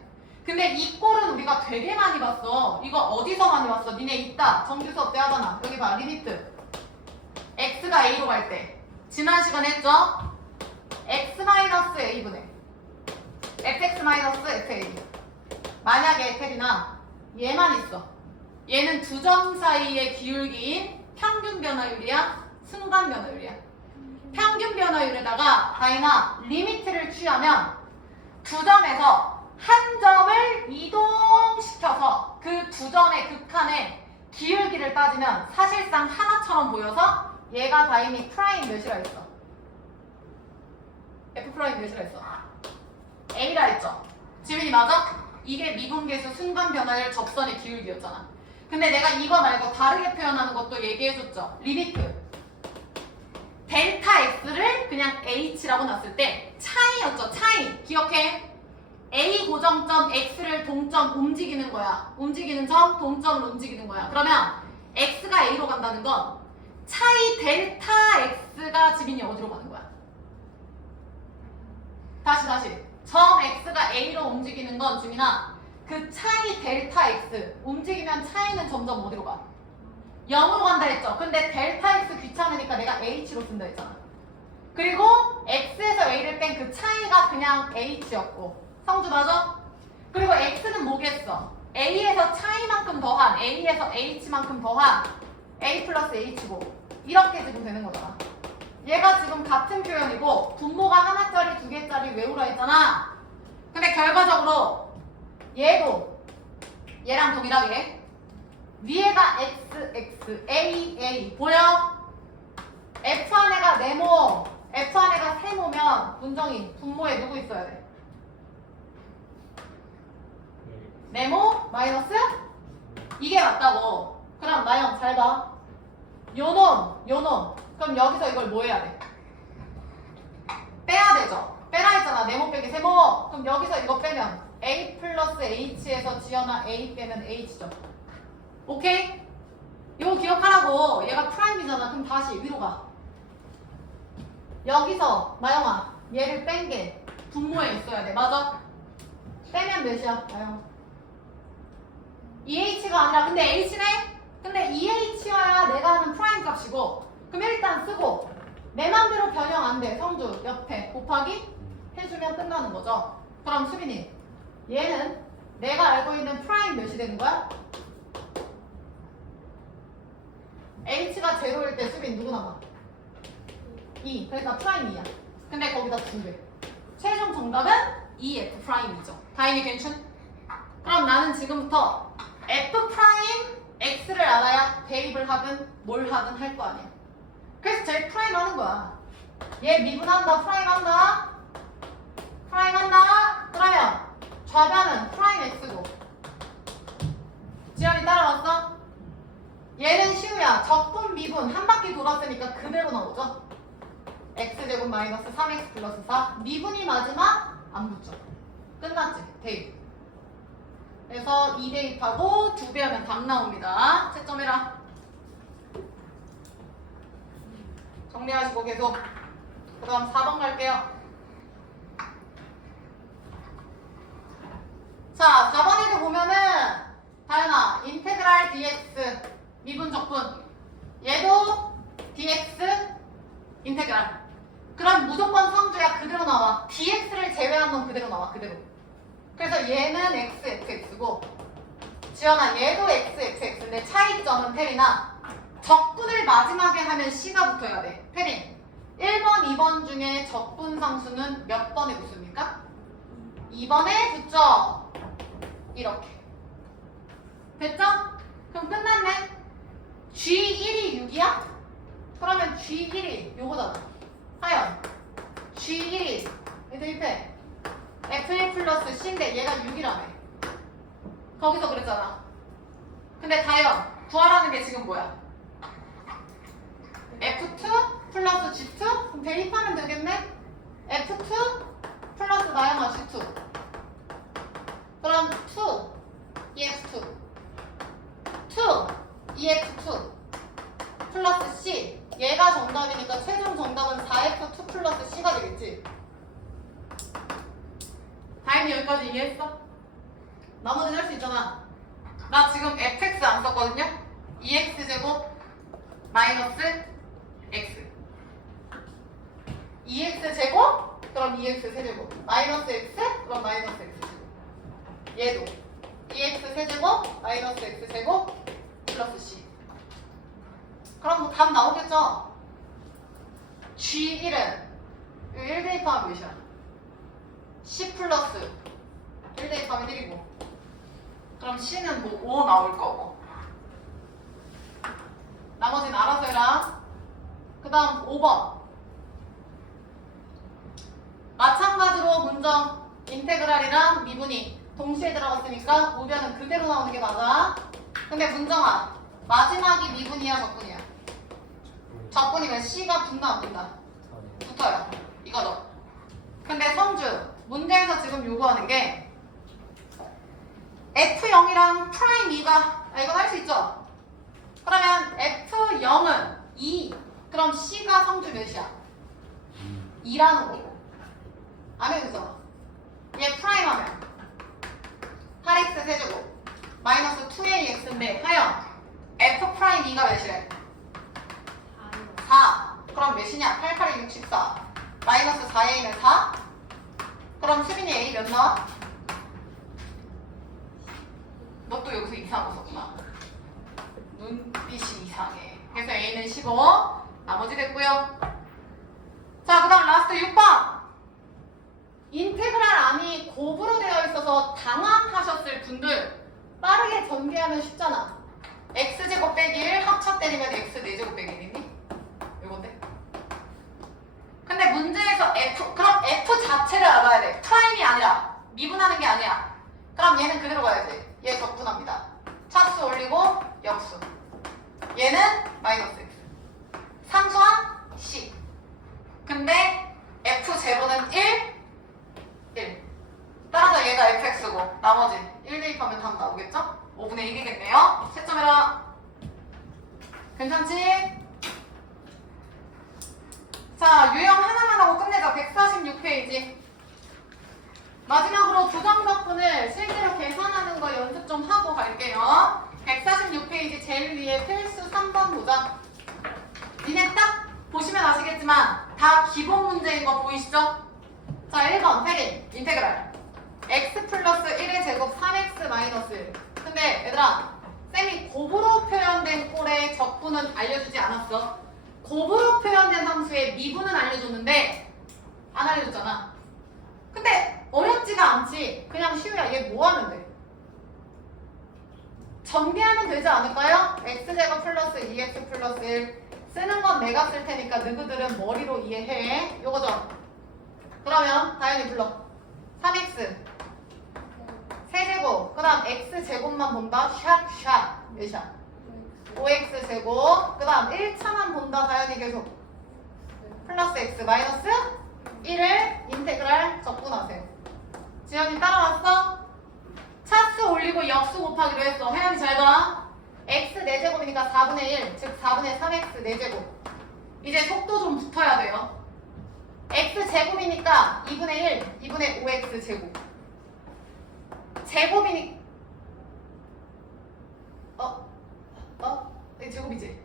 근데 이 꼴은 우리가 되게 많이 봤어. 이거 어디서 많이 봤어? 니네 있다. 정규 수업 때 하잖아. 여기 봐. 리미트. x가 a로 갈 때. 지난 시간에 했죠? x-a분의 fx-fa. 만약에 테리나 얘만 있어. 얘는 두 점 사이의 기울기인 평균 변화율이야? 순간 변화율이야? 평균 변화율에다가 다이나 리미트를 취하면 두 점에서 한 점을 이동시켜서 그 두 점의 극한의 기울기를 따지면 사실상 하나처럼 보여서 얘가 다이니 프라임 몇이라 했어? F 프라임 몇이라 했어? A라 했죠? 지민이 맞아? 이게 미분계수 순간 변화율 접선의 기울기였잖아. 근데 내가 이거 말고 다르게 표현하는 것도 얘기해줬죠. 리미트 델타 X를 그냥 H라고 놨을 때 차이였죠. 차이 기억해. A 고정점 X를 동점 움직이는 거야. 움직이는 점 동점을 움직이는 거야. 그러면 X가 A로 간다는 건 차이 델타 X가 지민이 어디로 가는 거야? 다시 점 X가 A로 움직이는 건 지민아 그 차이 델타 X 움직이면 차이는 점점 어디로 가? 0으로 간다 했죠. 근데 델타 X 귀찮으니까 내가 H로 쓴다 했잖아. 그리고 X에서 A를 뺀 그 차이가 그냥 H였고 성주 맞아? 그리고 X는 뭐겠어? A에서 차이만큼 더한 A에서 H만큼 더한 A 플러스 H고 이렇게 지금 되는 거잖아. 얘가 지금 같은 표현이고 분모가 하나짜리 두 개짜리 외우라 했잖아. 근데 결과적으로 얘도 얘랑 동일하게 위에가 X, X, A, A 보여? F 안에가 네모, F 안에가 세모면 문정이 분모에 누구 있어야 돼? 네모 마이너스? 이게 맞다고. 그럼 나영 잘 봐. 요놈. 그럼 여기서 이걸 뭐 해야 돼? 빼야 되죠. 빼라 했잖아. 네모 빼기 세모. 그럼 여기서 이거 빼면 A 플러스 H에서 지연아 A 빼면 H죠. 오케이? 이거 기억하라고. 얘가 프라임이잖아. 그럼 다시 위로 가. 여기서 나영아 얘를 뺀 게 분모에 있어야 돼. 맞아? 빼면 몇이야? 나영 2H가 아니라 근데 H네? 근데 2H여야 내가 하는 프라임 값이고 그럼 일단 쓰고 내 맘대로 변형 안 돼. 성주 옆에 곱하기 해주면 끝나는 거죠. 그럼 수빈이 얘는 내가 알고 있는 프라임 몇이 되는 거야? H가 제로일 때 수빈 누구 남아? 2. 그러니까 프라임 2야. 근데 거기다 2배. 최종 정답은 2F 프라임이죠. 다행히 괜춘? 그럼 나는 지금부터 F 프라임 X를 알아야 대입을 하든 뭘 하든 할 거 아니야. 그래서 제일 프라임 하는 거야. 얘 미분한다 프라임 한다. 프라임 한다. 그러면 좌변은 프라임 x고. 지연이 따라왔어? 얘는 시우야. 적분 미분 한 바퀴 돌았으니까 그대로 나오죠? x제곱 마이너스 3x 플러스 4. 미분이 마지막 안 붙죠. 끝났지? 대입. 그래서 2 대입하고 2배 하면 답 나옵니다. 채점해라. 정리하시고 계속. 그 다음 4번 갈게요. 자, 4번에도 보면은 다현아, 인테그랄 dx 미분 적분. 얘도 dx 인테그랄. 그럼 무조건 성주야. 그대로 나와. dx를 제외한 건 그대로 나와. 그대로. 그래서 얘는 x, x고 지연아 얘도 x, x인데 차이점은 페리나 적분을 마지막에 하면 c가 붙어야 돼. 페린 1번, 2번 중에 적분 상수는 몇 번에 붙습니까? 2번에 붙죠. 이렇게 됐죠? 그럼 끝났네. G1이 6이야? 그러면 G1이 요거잖아. 하연 G1이 대입해 F1 플러스 C인데 얘가 6이라며. 거기서 그랬잖아. 근데 다현 구하라는 게 지금 뭐야? F2 플러스 G2? 그럼 대입하면 되겠네? F2 플러스 나영아 G2. 그럼 2 EX2 2 EX2 플러스 C. 얘가 정답이니까 최종 정답은 4F2 플러스 C가 되겠지? 다행히 여기까지 이해했어? 나머지는 할 수 있잖아. 나 지금 fx 안 썼거든요? 2x제곱 마이너스 x 2x제곱? 그럼 2x 세제곱 마이너스 x? 그럼 마이너스 x제곱. 얘도 2x 세제곱 마이너스 x제곱 플러스 c. 그럼 뭐 답 나오겠죠? G1은 1 대입하면 몇이야? C 플러스 1 대입하면 1이고 그럼 C는 뭐 5 나올 거고 나머지는 알아서 해라. 그 다음 5번 마찬가지로 문정 인테그랄이랑 미분이 동시에 들어갔으니까 우변은 그대로 나오는 게 맞아. 근데 문정아 마지막이 미분이야 적분이야? 적분이면 C가 붙나 안 붙나? 붙어요. 이거 넣어. 근데 성주 문제에서 지금 요구하는 게 F0이랑 프라임 2가 이건 할 수 있죠? 그러면 F0은 2 그럼 C가 성주 몇이야? 2라는 거고 안 해도 되잖아. 얘 프라임 하면 8x 세제곱 마이너스 2ax인데 하연 F 프라임 2가 몇이래? 4 그럼 몇이냐? 8, 8이 64 마이너스 4a는 4 그럼 수빈이 A 몇 나와? 너 또 여기서 이상한 거 썼구나. 눈빛이 이상해. 그래서 A는 15 나머지 됐고요. 자, 그 다음 라스트 6번 인테그랄 안이 곱으로 되어 있어서 당황하셨을 분들 빠르게 전개하면 쉽잖아. x제곱 빼기 1 합차 때리면 x 4제곱 빼기 1이니? 요건데? 근데 문제에서 그럼 F 자체를 알아야 돼. 프라임이 아니라 미분하는 게 아니야. 그럼 얘는 그대로 가야지. 얘 적분합니다. 차수 올리고 역수. 얘는 마이너스 x. 상수한 C. 근데 F 제로는 1, 1. 따라서 얘가 fx고 나머지 1 대입하면 답 나오겠죠? 5분의 1이겠네요. 채점해라. 괜찮지? 자, 유형 하나만 하고 끝내자. 146페이지. 마지막으로 부정적분을 실제로 계산하는 거 연습 좀 하고 갈게요. 146페이지 제일 위에 필수 3번 보자. 니네 딱 보시면 아시겠지만 다 기본 문제인 거 보이시죠? 자, 1번 페린 인테그랄 x 플러스 1의 제곱 3x 마이너스 1. 근데 얘들아 쌤이 곱으로 표현된 꼴의 적분은 알려주지 않았어. 곱으로 표현된 함수의 미분은 알려줬는데 안 알려줬잖아. 근데 어렵지가 않지. 그냥 쉬우야. 얘 뭐 하면 돼? 전개하면 되지 않을까요? x제곱 플러스 2x 플러스 1 쓰는 건 내가 쓸 테니까 너희들은 머리로 이해해. 요거죠. 그러면 다현이 불러. 3x 세제곱. 그 다음 x제곱만 본다. 샷. 몇샷? 5x제곱. 그 다음 1차만 본다. 다연이 계속. 플러스 x 마이너스 1을 인테그랄 적분하세요. 지연이 따라왔어? 차수 올리고 역수 곱하기로 했어. 혜연이 잘 봐. x 4제곱이니까 4분의 1, 즉 4분의 3x 4제곱. 이제 속도 좀 붙어야 돼요. x 제곱이니까 2분의 1, 2분의 5x 제곱. 제곱이니 이게 제곱이지?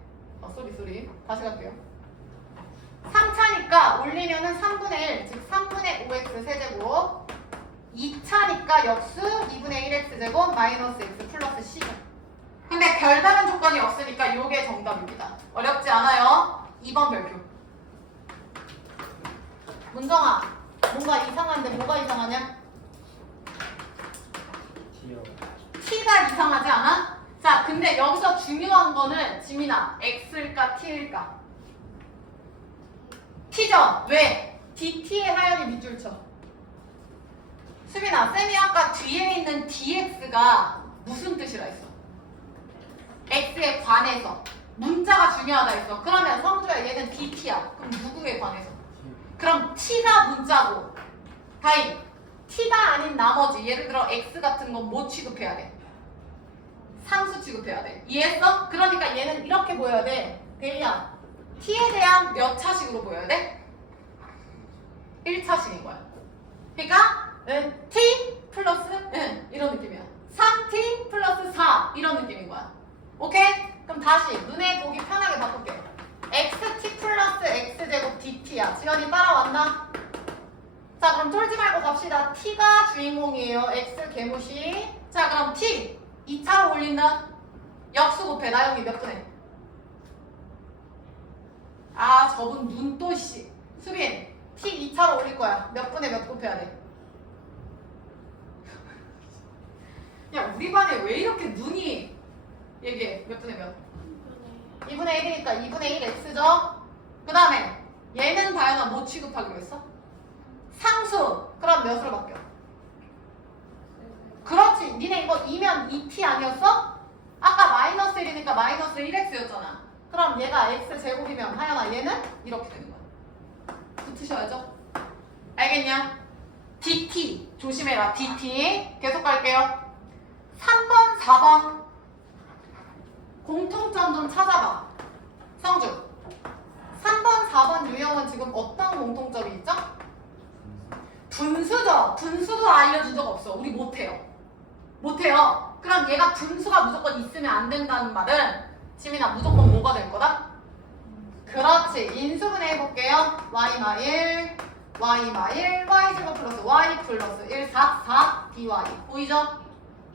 쏘리. 다시 갈게요. 3차니까 올리면은 3분의 1, 즉 3분의 5x 세제곱. 2차니까 역수 2분의 1x 제곱 마이너스 x 플러스 c. 근데 별다른 조건이 없으니까 요게 정답입니다. 어렵지 않아요? 2번 별표. 문정아, 뭔가 이상한데 뭐가 이상하냐? T요. t가 이상하지 않아? 자, 근데 여기서 중요한 거는 지민아, x일까 t일까? t죠? 왜? dt의 하연이 밑줄 쳐. 수빈아, 쌤이 아까 뒤에 있는 dx가 무슨 뜻이라 했어? x에 관해서. 문자가 중요하다 했어. 그러면 성주야, 얘는 dt야. 그럼 누구에 관해서? 그럼 t가 문자고. 다인, t가 아닌 나머지, 예를 들어 x 같은 건 뭐 취급해야 돼? 상수 취급해야 돼. 이해했어? 그러니까 얘는 이렇게 보여야 돼. 대리야, t에 대한 몇 차식으로 보여야 돼? 1차식인 거야. 그러니까 t 플러스 이런 느낌이야. 3t 플러스 4 이런 느낌인 거야. 오케이? 그럼 다시 눈에 보기 편하게 바꿀게. xt 플러스 x제곱 dt야. 지연이 따라왔나? 자, 그럼 쫄지 말고 갑시다. t가 주인공이에요. x 개무시. 자, 그럼 t 2차로 올린다. 역수 곱해. 나영이 몇 분해? 아, 저분 눈 또 씨. 수빈, t 2차로 올릴 거야. 몇 분에 몇 곱해야 돼? 야, 우리 반에 왜 이렇게 눈이 얘기해. 몇 분에 몇? 2분의 1이니까 2분의 1 x죠? 그 다음에 얘는 다연아 뭐 취급하기로 했어? 상수. 그럼 몇으로 바뀌어? 그렇지. 니네 이거 2면 2t 아니었어? 아까 마이너스 1이니까 마이너스 1x였잖아. 그럼 얘가 x제곱이면 하연아 얘는 이렇게 되는 거야. 붙으셔야죠. 알겠냐? dt. 조심해라. dt. 계속 갈게요. 3번, 4번. 공통점 좀 찾아봐. 성주. 3번, 4번 유형은 지금 어떤 공통점이 있죠? 분수죠. 분수도 알려준 적 없어. 우리 못해요. 그럼 얘가 분수가 무조건 있으면 안 된다는 말은 지민아 무조건 뭐가 될 거다? 그렇지. 인수분해 해볼게요. y 마일 y 제곱 플러스 y 플러스 1 4 dy. 보이죠?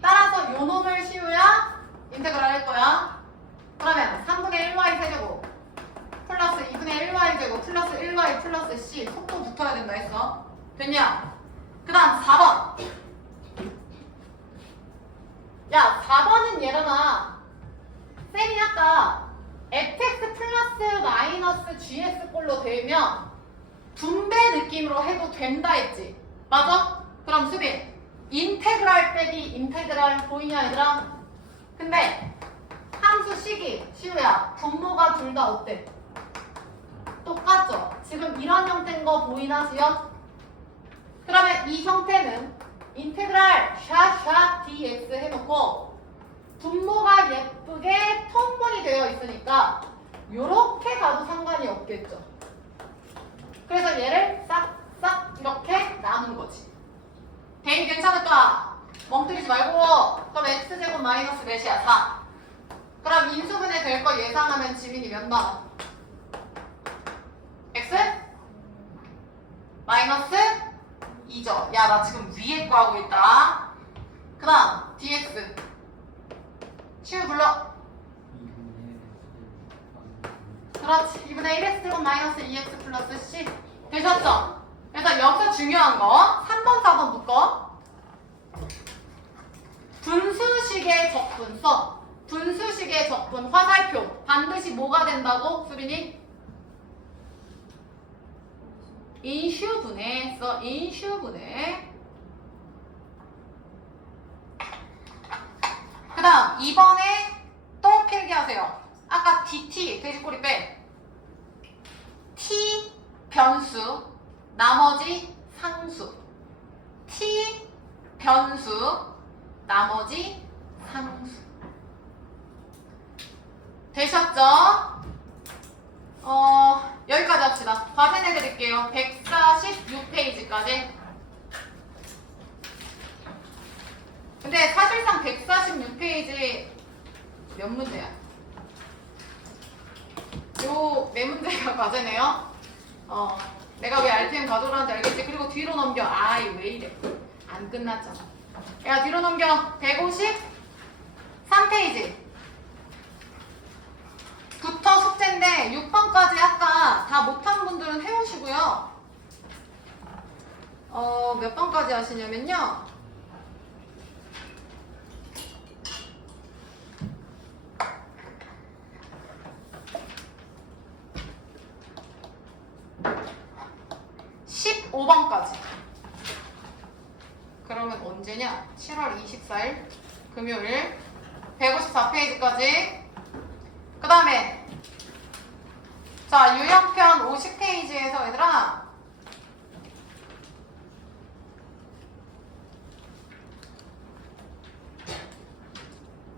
따라서 요 놈을 씌우야 인테그랄 할 거야. 그러면 3분의 1y 세제곱 플러스 2분의 1y 제곱 플러스 1y 플러스 c. 속도 붙어야 된다 했어. 됐냐? 그 다음 4번. 야, 4번은 얘라나 쌤이 아까 fx 플러스 마이너스 gs 꼴로 되면 분배 느낌으로 해도 된다 했지. 맞아? 그럼 수빈, 인테그랄 빼기 인테그랄 보이냐 얘들아? 근데 함수 식이 시우야, 분모가 둘 다 어때? 똑같죠? 지금 이런 형태인 거 보이나 지연? 그러면 이 형태는 인테그랄 샷 dx 해놓고 분모가 예쁘게 통분이 되어 있으니까 요렇게 가도 상관이 없겠죠. 그래서 얘를 싹싹 이렇게 나눈 거지. 대인 괜찮을까? 멍때리지 말고. 그럼 x제곱 마이너스 몇이야? 4. 그럼 인수분해 될 거 예상하면 지민이 몇 나와? x? 마이너스 2죠. 야, 나 지금 위에 거 하고 있다. 그 다음 dx. 치우 불러. 그렇지. 2분의 1x 마이너스 2x 플러스 c. 되셨죠? 그래서 여기서 중요한 거 3번, 4번 묶어. 분수식의 적분 써. 분수식의 적분 화살표. 반드시 뭐가 된다고? 수빈이? 인슈분해 써. 인슈분해. 다음 2번에 또 필기하세요. 아까 DT 돼지꼬리 빼. T 변수 나머지 상수. T 변수 나머지 상수. 되셨죠? 여기까지 합시다. 과제 내드릴게요. 146페이지까지. 근데 사실상 146페이지 몇 문제야? 요 네 문제가 과제네요. 내가 왜 RPM 가져오라는지 알겠지? 그리고 뒤로 넘겨. 아이 왜 이래? 안 끝났잖아. 야 뒤로 넘겨. 153페이지 부터 숙제인데 6번까지 아까 다 못한 분들은 해오시고요. 몇 번까지 하시냐면요. (15번까지) 그러면 언제냐? 7월 24일 금요일 154페이지까지. 그 다음에 자 유형편 50페이지에서 얘들아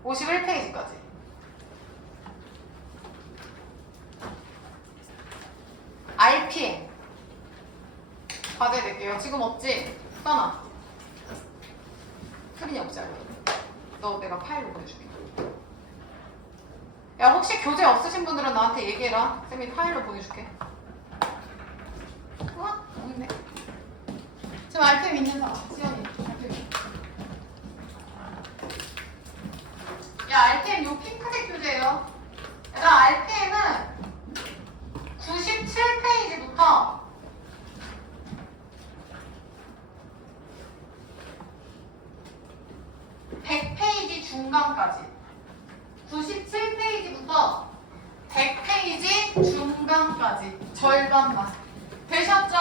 (51페이지까지) RPM 과제 낼게요. 지금 없지? 써놔. 스크린이 없지 알고. 너 내가 파일로 보내줄게. 야 혹시 교재 없으신 분들은 나한테 얘기해라. 쌤이 파일로 보내줄게. 우와 없네. 지금 RPM 있는 사람 지연이 RPM. 야 RPM 요 핑크색 교재예요. 얘들아 RPM은 97페이지부터 100페이지 중간까지 97페이지부터 100페이지 중간까지 절반만 되셨죠?